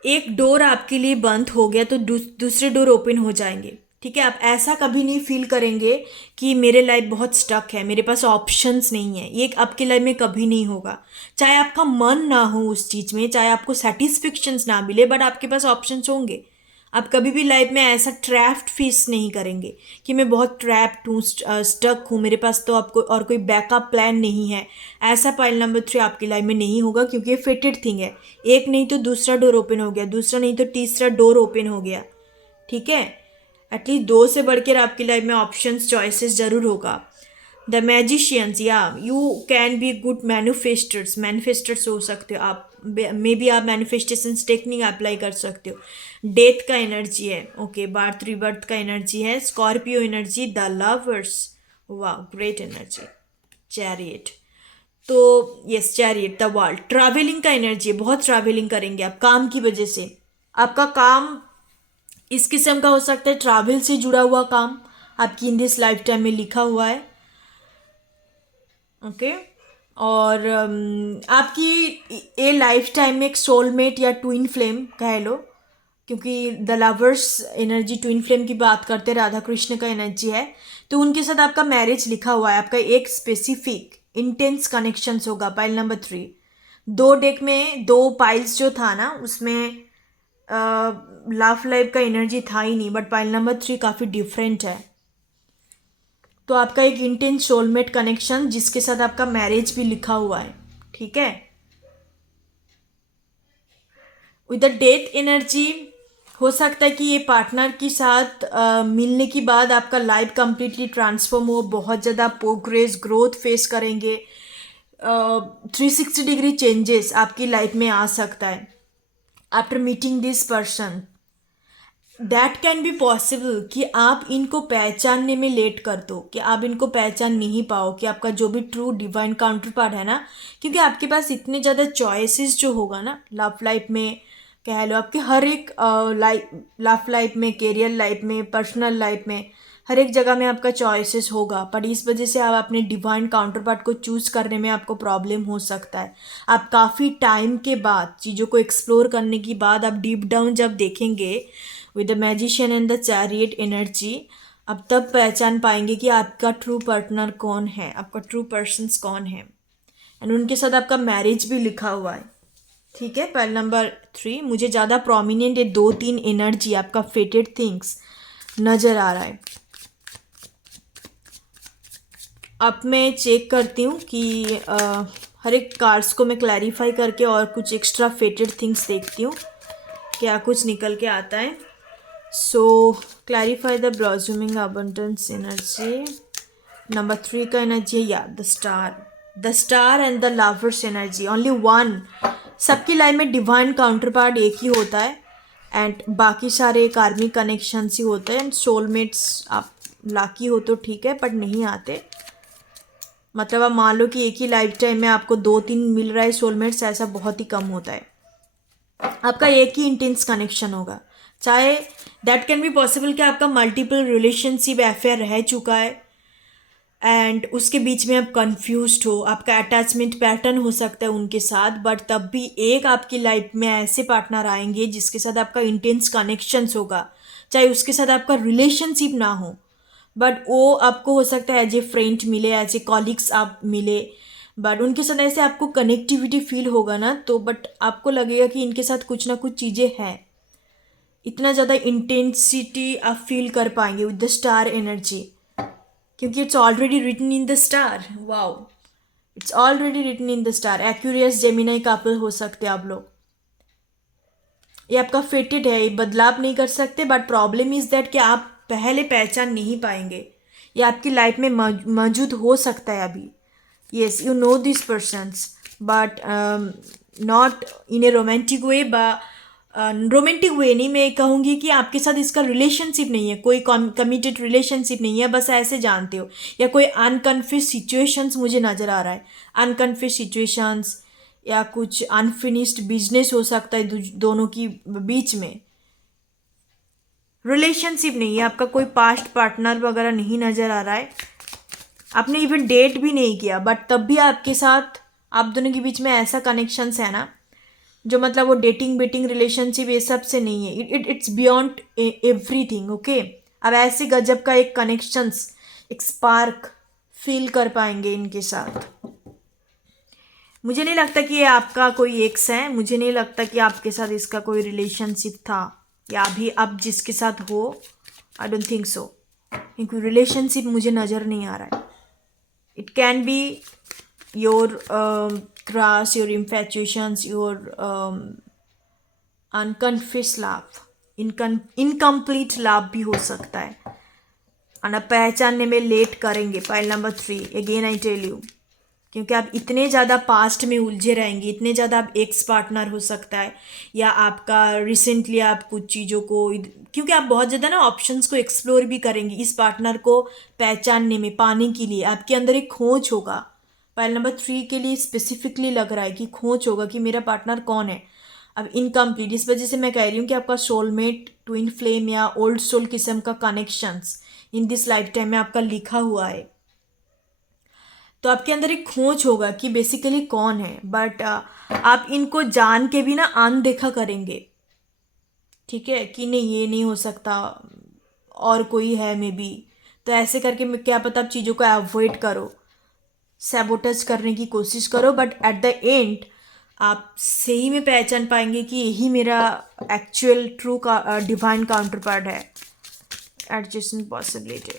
एक डोर आपके लिए बंद हो गया तो दूसरे डोर ओपन हो जाएंगे। ठीक है, आप ऐसा कभी नहीं फील करेंगे कि मेरे लाइफ बहुत स्टक है, मेरे पास ऑप्शंस नहीं है। ये आपके लाइफ में कभी नहीं होगा। चाहे आपका मन ना हो उस चीज़ में, चाहे आपको सेटिस्फेक्शंस ना मिले, बट आपके पास ऑप्शंस होंगे। आप कभी भी लाइफ में ऐसा ट्रैप्ड फेस नहीं करेंगे कि मैं बहुत ट्रैप्ड हूँ, स्टक हूँ, मेरे पास तो आपको और कोई बैकअप प्लान नहीं है। ऐसा पाइल नंबर 3 आपकी लाइफ में नहीं होगा, क्योंकि ये फेटेड थिंग है। एक नहीं तो दूसरा डोर ओपन हो गया, दूसरा नहीं तो तीसरा डोर ओपन हो गया। ठीक है, एटलीस्ट 2 से बढ़कर आपकी लाइफ में ऑप्शंस, चॉइसेस जरूर होगा। द मैजिशियंस, या यू कैन बी गुड मैनिफेस्टर्स हो सकते हो आप। मे बी आप मैनिफेस्टेशंस टेक्निक अप्लाई कर सकते हो। डेथ का एनर्जी है, ओके, बार्थ रिबर्थ का एनर्जी है। स्कॉर्पियो एनर्जी, द लवर्स, वाह ग्रेट एनर्जी। चैरियट, तो yes chariot, the world, travelling का एनर्जी है, बहुत ट्रैवलिंग करेंगे आप काम की वजह से। आपका काम इस किस्म का हो सकता है, ट्रैवल से जुड़ा हुआ काम आपकी इन दिस लाइफ टाइम में लिखा हुआ है। ओके, और आपकी ये लाइफ टाइम में एक सोलमेट या ट्विन फ्लेम कह लो, क्योंकि the lovers energy twin flame की बात करते हैं, राधा कृष्ण का एनर्जी है, तो उनके साथ आपका मैरिज लिखा हुआ है। आपका एक स्पेसिफिक इंटेंस कनेक्शंस होगा। पाइल नंबर 3, 2 डेक में 2 पाइल्स जो था ना, उसमें लव लाइफ का एनर्जी था ही नहीं, बट पाइल नंबर 3 काफ़ी डिफरेंट है। तो आपका एक इंटेंस सोलमेट कनेक्शन जिसके साथ आपका मैरिज भी लिखा हुआ है। ठीक है, विद द डेथ एनर्जी हो सकता है कि ये पार्टनर के साथ मिलने के बाद आपका लाइफ कंप्लीटली ट्रांसफॉर्म हो, बहुत ज़्यादा प्रोग्रेस, ग्रोथ फेस करेंगे। 360 डिग्री चेंजेस आपकी लाइफ में आ सकता है after meeting this person. That can be possible कि आप इनको पहचानने में लेट कर दो, कि आप इनको पहचान नहीं पाओ कि आपका जो भी ट्रू डिवाइन काउंटर पार्ट है ना, क्योंकि आपके पास इतने ज़्यादा चॉइसेस जो होगा ना लव लाइफ में, कह लो आपके हर एक लव लाइफ में, कैरियर लाइफ में, पर्सनल लाइफ में, हर एक जगह में आपका चॉइसेस होगा। पर इस वजह से आप अपने डिवाइन काउंटर पार्ट को चूज करने में आपको प्रॉब्लम हो सकता है। आप काफ़ी टाइम के बाद, चीज़ों को एक्सप्लोर करने के बाद, आप डीप डाउन जब देखेंगे with the magician and the chariot energy, अब तब पहचान पाएंगे कि आपका ट्रू पार्टनर कौन है, आपका ट्रू पर्सन्स कौन है, एंड उनके साथ आपका मैरिज भी लिखा हुआ है। ठीक है, पॉइंट नंबर 3 मुझे ज़्यादा प्रोमिनेंट है, 2-3 एनर्जी आपका फेटेड थिंग्स नज़र आ रहा है। अब मैं चेक करती हूँ कि हर एक कार्ड्स को मैं क्लैरिफाई करके और कुछ एक्स्ट्रा फेटेड थिंग्स देखती हूँ क्या कुछ निकल के आता है। So clarify the blossoming abundance energy. Number 3 का एनर्जी है, या the star and the lovers energy, only one. सबकी लाइफ में डिवाइन काउंटर पार्ट एक ही होता है, एंड बाकी सारे कार्मिक कनेक्शंस ही होते हैं। एंड सोलमेट्स आप लाकी हो तो ठीक है, बट नहीं आते। मतलब आप मान लो कि एक ही लाइफ टाइम में आपको 2-3 मिल रहा है सोलमेट्स, ऐसा बहुत ही कम होता है। आपका एक ही इंटेंस कनेक्शन होगा, चाहे दैट कैन बी पॉसिबल कि आपका मल्टीपल रिलेशनशिप अफेयर रह चुका है एंड उसके बीच में आप कंफ्यूज्ड हो, आपका अटैचमेंट पैटर्न हो सकता है उनके साथ, बट तब भी एक आपकी लाइफ में ऐसे पार्टनर आएंगे जिसके साथ आपका इंटेंस कनेक्शंस होगा, चाहे उसके साथ आपका रिलेशनशिप ना हो, बट वो आपको हो सकता है एज ए फ्रेंड मिले, एज ए कॉलीग्स आप मिले, बट उनके साथ ऐसे आपको कनेक्टिविटी फील होगा ना, तो बट आपको लगेगा कि इनके साथ कुछ ना कुछ चीज़ें हैं। इतना ज़्यादा इंटेंसिटी आप फील कर पाएंगे विद द स्टार एनर्जी, क्योंकि it's already written in the star. Wow, it's already written in the star. Aquarius Gemini couple हो सकते हैं आप लोग। ये आपका फेटेड है, ये बदलाव नहीं कर सकते, बट प्रॉब्लम इज दैट कि आप पहले पहचान नहीं पाएंगे। ये आपकी लाइफ में मौजूद हो सकता है अभी। Yes, you know this persons, but not in A romantic way. Romantic way नहीं, मैं कहूँगी कि आपके साथ इसका रिलेशनशिप नहीं है, कोई कमिटेड रिलेशनशिप नहीं है, बस ऐसे जानते हो, या कोई अनकन्फ्यूज सिचुएशंस मुझे नज़र आ रहा है। अनकन्फ्यूज सिचुएशंस या कुछ अनफिनिश्ड बिजनेस हो सकता है दोनों की बीच में। रिलेशनशिप नहीं है, आपका कोई पास्ट पार्टनर वगैरह नहीं नज़र आ रहा है। आपने इवन डेट भी नहीं किया, बट तब भी आपके साथ, आप दोनों के बीच में ऐसा कनेक्शंस है ना जो मतलब वो डेटिंग बेटिंग रिलेशनशिप ये सब से नहीं है, इट्स बियॉन्ड एवरीथिंग। ओके, अब ऐसे गजब का एक कनेक्शंस, एक स्पार्क फील कर पाएंगे इनके साथ। मुझे नहीं लगता कि ये आपका कोई एक्स है, मुझे नहीं लगता कि आपके साथ इसका कोई रिलेशनशिप था या अभी अब जिसके साथ हो, आई डोंट थिंक सो। क्योंकि रिलेशनशिप मुझे नज़र नहीं आ रहा है। It can be your crush, your infatuations, your unconfessed love, incomplete love भी हो सकता है। और अब पहचानने में लेट करेंगे। Pile number 3 again I tell you, क्योंकि आप इतने ज़्यादा पास्ट में उलझे रहेंगे, इतने ज़्यादा आप एक्स पार्टनर हो सकता है, या आपका रिसेंटली आप कुछ चीज़ों को, क्योंकि आप बहुत ज़्यादा ना ऑप्शंस को एक्सप्लोर भी करेंगे इस पार्टनर को पहचानने में, पाने के लिए आपके अंदर एक खोज होगा। पाइल नंबर 3 के लिए स्पेसिफिकली लग रहा है कि खोज होगा कि मेरा पार्टनर कौन है। अब इनकम्प्लीट, इस वजह से मैं कह रही हूँ कि आपका सोलमेट, ट्विन फ्लेम या ओल्ड सोल किस्म का connections in this life time में आपका लिखा हुआ है। तो आपके अंदर एक खोज होगा कि बेसिकली कौन है, बट आप इनको जान के भी ना अनदेखा करेंगे। ठीक है कि नहीं, ये नहीं हो सकता, और कोई है मे बी। तो ऐसे करके क्या पता आप चीज़ों को अवॉइड करो, सैबोटेज करने की कोशिश करो, बट एट द एंड आप सही में पहचान पाएंगे कि यही मेरा एक्चुअल ट्रू का डिवाइन काउंटर पार्ट है। एडजस्टमेंट पॉसिबिलिटी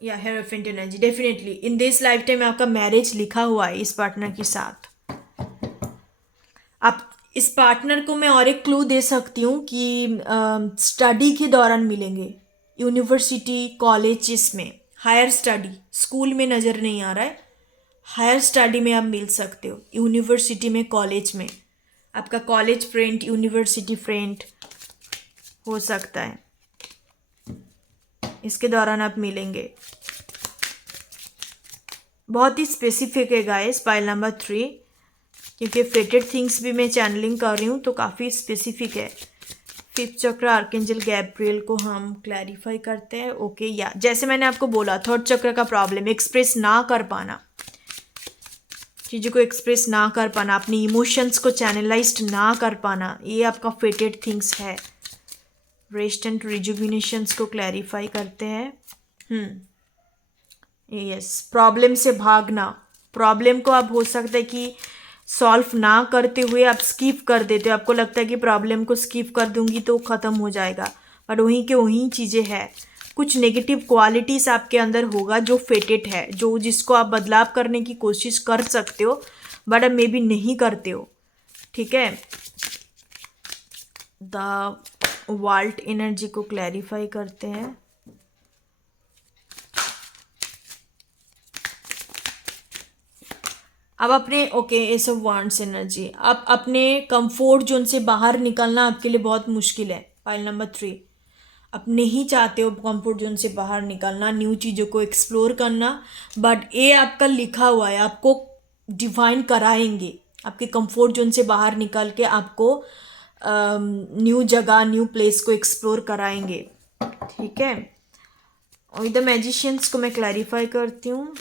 या hierophant energy, definitely in this life time आपका मैरिज लिखा हुआ है इस पार्टनर के साथ। आप इस पार्टनर को मैं और एक क्लू दे सकती हूँ कि स्टडी के दौरान मिलेंगे, यूनिवर्सिटी कॉलेजेस में, हायर स्टडी, स्कूल में नज़र नहीं आ रहा है, हायर स्टडी में आप मिल सकते हो, यूनिवर्सिटी में, कॉलेज में। आपका कॉलेज फ्रेंड, यूनिवर्सिटी फ्रेंड हो सकता है, इसके दौरान आप मिलेंगे। बहुत ही स्पेसिफिक है गाइस पाइल नंबर 3, क्योंकि फेटेड थिंग्स भी मैं चैनलिंग कर रही हूँ तो काफ़ी स्पेसिफिक है। 5th चक्र आर्कएंजल गैब्रियल को हम क्लैरिफाई करते हैं। ओके, या जैसे मैंने आपको बोला 3rd चक्र का प्रॉब्लम, एक्सप्रेस ना कर पाना, चीज़ों को एक्सप्रेस ना कर पाना, अपनी इमोशंस को चैनलाइज्ड ना कर पाना, ये आपका फेटेड थिंग्स है। रेस्ट एंड रिजुविनेशंस को क्लैरिफाई करते हैं। यस, प्रॉब्लम से भागना, प्रॉब्लम को अब हो सकता है कि सॉल्व ना करते हुए आप स्किप कर देते हो, आपको लगता है कि प्रॉब्लम को स्किप कर दूंगी तो ख़त्म हो जाएगा, बट वहीं के वहीं चीज़ें हैं। कुछ नेगेटिव क्वालिटीज़ आपके अंदर होगा जो फेटेड है, जो जिसको आप बदलाव करने की कोशिश कर सकते हो बट अब मे बी नहीं करते हो। ठीक है, द वाल्ट एनर्जी को क्लैरिफाई करते हैं। अब अपने एस ऑफ वांड्स एनर्जी, अब अपने कंफर्ट जोन से बाहर निकलना आपके लिए बहुत मुश्किल है। पाइल नंबर 3, आप नहीं चाहते हो कंफर्ट जोन से बाहर निकलना, न्यू चीज़ों को एक्सप्लोर करना, बट ये आपका लिखा हुआ है, आपको डिवाइन कराएंगे, आपके कंफर्ट जोन से बाहर निकल के आपको न्यू जगह, न्यू प्लेस को एक्सप्लोर कराएंगे। ठीक है, और द मैजिशियंस को मैं क्लैरिफाई करती हूँ।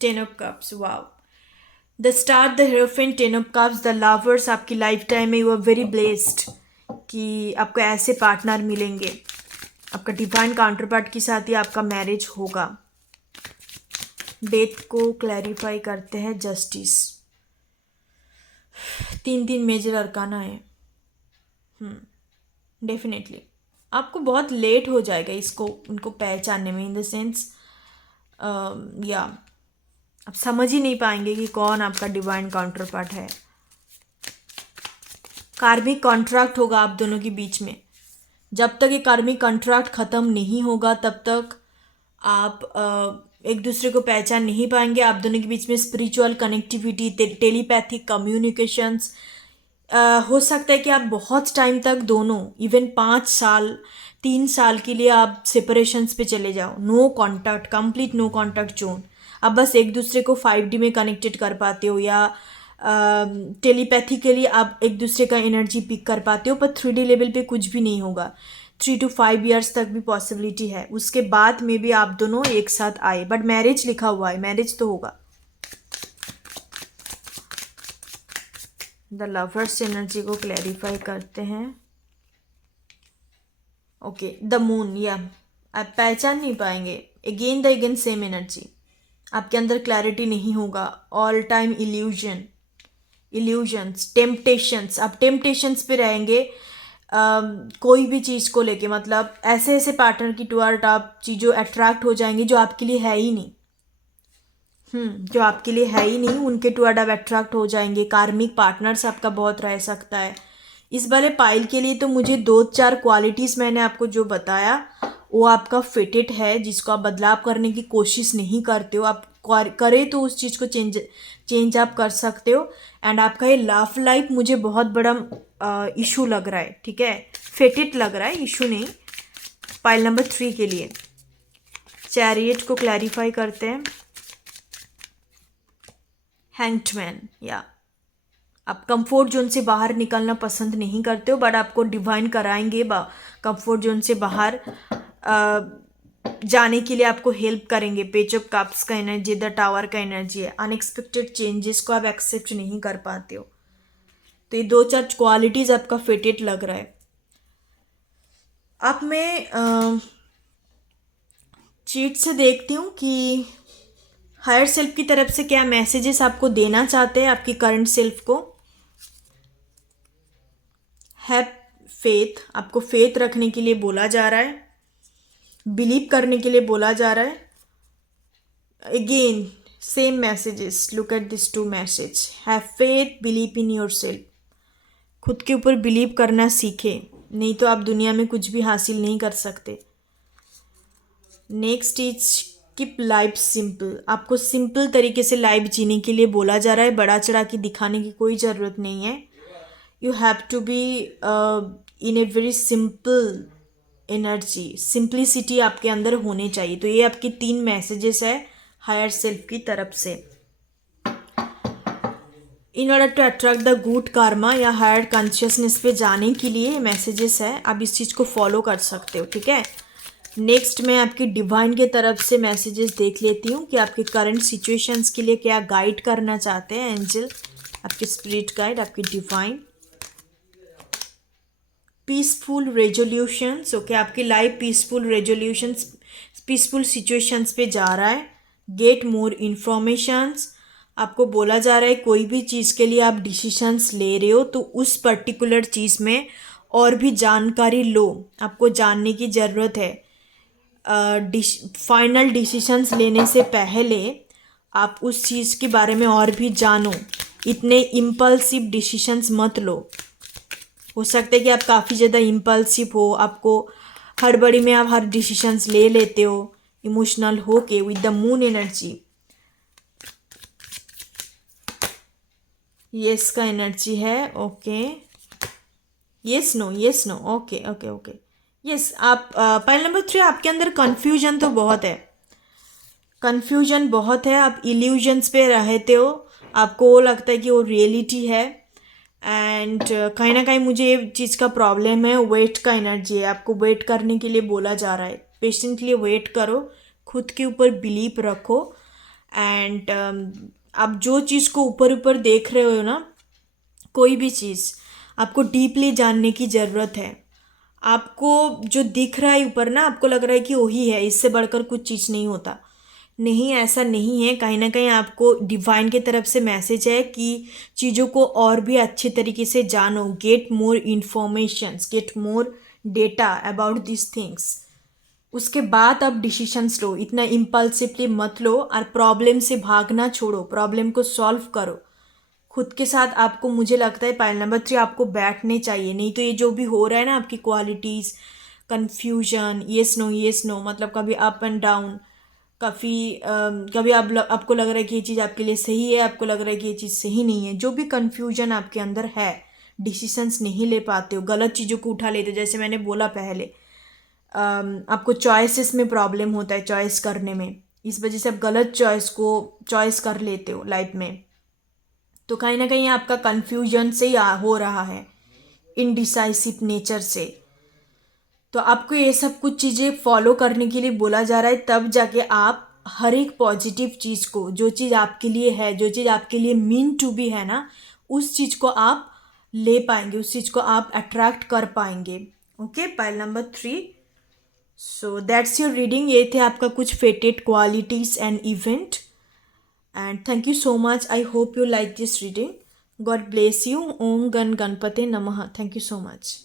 10 of cups, wow, the star, the hierophant, 10 of cups, the lovers. आपकी लाइफ टाइम में यू आर वेरी ब्लेस्ड कि आपको ऐसे पार्टनर मिलेंगे, आपका डिवाइन काउंटर पार्ट के साथ ही आपका मैरिज होगा। डेथ को क्लैरिफाई करते हैं, जस्टिस। 3 मेजर अरकाना है। डेफिनेटली आपको बहुत लेट हो जाएगा इसको, उनको पहचानने में, इन द सेंस या आप समझ ही नहीं पाएंगे कि कौन आपका डिवाइन काउंटर पार्ट है। कार्मिक कॉन्ट्रैक्ट होगा आप दोनों के बीच में, जब तक ये कार्मिक कॉन्ट्रैक्ट ख़त्म नहीं होगा तब तक आप एक दूसरे को पहचान नहीं पाएंगे। आप दोनों के बीच में स्पिरिचुअल कनेक्टिविटी, टेलीपैथिक कम्युनिकेशंस हो सकता है कि आप बहुत टाइम तक दोनों, इवन 5 साल 3 साल के लिए आप सेपरेशंस पे चले जाओ, no contact, complete no contact zone. आप बस एक दूसरे को 5D में कनेक्टेड कर पाते हो, या टेलीपैथिकली आप एक दूसरे का एनर्जी पिक कर पाते हो, पर 3D लेवल पे कुछ भी नहीं होगा। 3 to 5 ईयर्स तक भी पॉसिबिलिटी है, उसके बाद में भी आप दोनों एक साथ आए, बट मैरिज लिखा हुआ है, मैरिज तो होगा। द लवर्स एनर्जी को क्लैरिफाई करते हैं। ओके, द मून, या आप पहचान नहीं पाएंगे, अगेन सेम एनर्जी, आपके अंदर क्लैरिटी नहीं होगा, ऑल टाइम इल्यूजन्स, टेम्पटेशंस, आप टेम्पटेशंस पे रहेंगे। कोई भी चीज़ को लेके, मतलब ऐसे ऐसे पार्टनर की टुवर्ड आप चीज़ों अट्रैक्ट हो जाएंगे जो आपके लिए है ही नहीं, जो आपके लिए है ही नहीं, उनके टुवर्ड आप अट्रैक्ट हो जाएंगे। कार्मिक पार्टनर्स आपका बहुत रह सकता है। इस वाले पाइल के लिए तो मुझे 2-4 क्वालिटीज़ मैंने आपको जो बताया वो आपका फिटेड है, जिसको आप बदलाव करने की कोशिश नहीं करते हो। आप करे तो उस चीज़ को चेंज आप कर सकते हो। एंड आपका ये लव लाइफ मुझे बहुत बड़ा इशू लग रहा है, ठीक है, फिटेड लग रहा है, इशू नहीं। पाइल नंबर 3 के लिए चैरियट को क्लैरिफाई करते हैं। हैंग्ड मैन, या आप कंफर्ट जोन से बाहर निकलना पसंद नहीं करते हो, बट आपको डिवाइन कराएंगे कंफर्ट जोन से बाहर जाने के लिए, आपको हेल्प करेंगे। पेज ऑफ कप्स का एनर्जी, द टावर का एनर्जी है। अनएक्सपेक्टेड चेंजेस को आप एक्सेप्ट नहीं कर पाते हो। तो ये 2-4 क्वालिटीज आपका फिटेड लग रहा है। अब मैं चीट से देखती हूँ कि हायर सेल्फ की तरफ से क्या मैसेजेस आपको देना चाहते हैं आपकी करंट सेल्फ को। हैव फेथ, आपको फेथ रखने के लिए बोला जा रहा है, बिलीव करने के लिए बोला जा रहा है। Again same messages, look at this 2 message. Have faith, believe in your self, खुद के ऊपर बिलीव करना सीखे, नहीं तो आप दुनिया में कुछ भी हासिल नहीं कर सकते। Next is keep life simple, आपको सिंपल तरीके से लाइफ जीने के लिए बोला जा रहा है, बड़ा चढ़ा के दिखाने की कोई ज़रूरत नहीं है। You have to be in a very simple energy, simplicity आपके अंदर होनी चाहिए। तो ये आपके 3 मैसेजेस है हायर सेल्फ की तरफ से। In order to attract the good karma या हायर कॉन्शियसनेस पे जाने के लिए मैसेजेस है, आप इस चीज़ को फॉलो कर सकते हो, ठीक है। नेक्स्ट मैं आपकी डिवाइन के तरफ से मैसेजेस देख लेती हूँ कि आपके करंट सिचुएशंस के लिए क्या गाइड करना चाहते हैं एंजल, आपके स्पिरिट गाइड, आपकी डिवाइन। पीसफुल रेजोल्यूशंस, ओके, आपकी life peaceful resolutions, peaceful situations पे जा रहा है। गेट मोर इन्फॉर्मेशंस, आपको बोला जा रहा है कोई भी चीज़ के लिए आप डिसीशंस ले रहे हो तो उस पर्टिकुलर चीज़ में और भी जानकारी लो, आपको जानने की ज़रूरत है। फाइनल डिसीशंस लेने से पहले आप उस चीज़ के बारे में और भी जानो, इतने इम्पल्सिव डिसीशंस मत लो। हो सकता है कि आप काफ़ी ज़्यादा इम्पल्सिव हो, आपको हड़बड़ी में आप हर डिसीशंस ले लेते हो इमोशनल हो के। With the moon energy, yes का एनर्जी है, okay, yes no, okay okay okay, yes. आप पॉइंट नंबर 3, आपके अंदर कन्फ्यूजन तो बहुत है, कन्फ्यूजन बहुत है, आप इल्यूजन्स पे रहते हो, आपको वो लगता है कि वो रियलिटी है। एंड कहीं ना कहीं मुझे ये चीज़ का प्रॉब्लम है, वेट का एनर्जी है, आपको वेट करने के लिए बोला जा रहा है। पेशेंटली वेट करो, खुद के ऊपर बिलीव रखो। एंड आप जो चीज़ को ऊपर ऊपर देख रहे हो ना, कोई भी चीज़ आपको डीपली जानने की ज़रूरत है। आपको जो दिख रहा है ऊपर ना, आपको लग रहा है कि वही है, इससे बढ़कर कुछ चीज़ नहीं होता। नहीं, ऐसा नहीं है। कहीं ना कहीं आपको डिवाइन की तरफ से मैसेज है कि चीज़ों को और भी अच्छे तरीके से जानो। Get more informations, get more data about this things, उसके बाद आप डिसीशंस लो। इतना इम्पल्सिवली मत लो और प्रॉब्लम से भागना छोड़ो, प्रॉब्लम को सॉल्व करो खुद के साथ। आपको, मुझे लगता है पाइल नंबर 3 आपको बैठने चाहिए, नहीं तो ये जो भी हो रहा है ना, आपकी क्वालिटीज़, कन्फ्यूजन, येस नो, मतलब कभी अप एंड डाउन, कभी आपको लग रहा है कि ये चीज़ आपके लिए सही है, आपको लग रहा है कि ये चीज़ सही नहीं है। जो भी कन्फ्यूजन आपके अंदर है, डिसीशंस नहीं ले पाते हो, गलत चीज़ों को उठा लेते हो, जैसे मैंने बोला पहले, आपको चॉइसेस में प्रॉब्लम होता है, चॉइस करने में, इस वजह से आप गलत चॉइस को चॉइस कर लेते हो लाइफ में। तो कहीं ना कहीं आपका कन्फ्यूजन से ही हो रहा है, इनडिसाइसिव नेचर से। तो आपको ये सब कुछ चीज़ें फॉलो करने के लिए बोला जा रहा है, तब जाके आप हर एक पॉजिटिव चीज़ को, जो चीज़ आपके लिए है, जो चीज़ आपके लिए मीन टू बी है ना, उस चीज़ को आप ले पाएंगे, उस चीज़ को आप अट्रैक्ट कर पाएंगे। Okay, pile number 3। So that's your reading. ये थे आपका कुछ fated qualities and event. And thank you so much. I hope you like this reading. God bless you. ओम गण गणपते नमः। Thank you so much.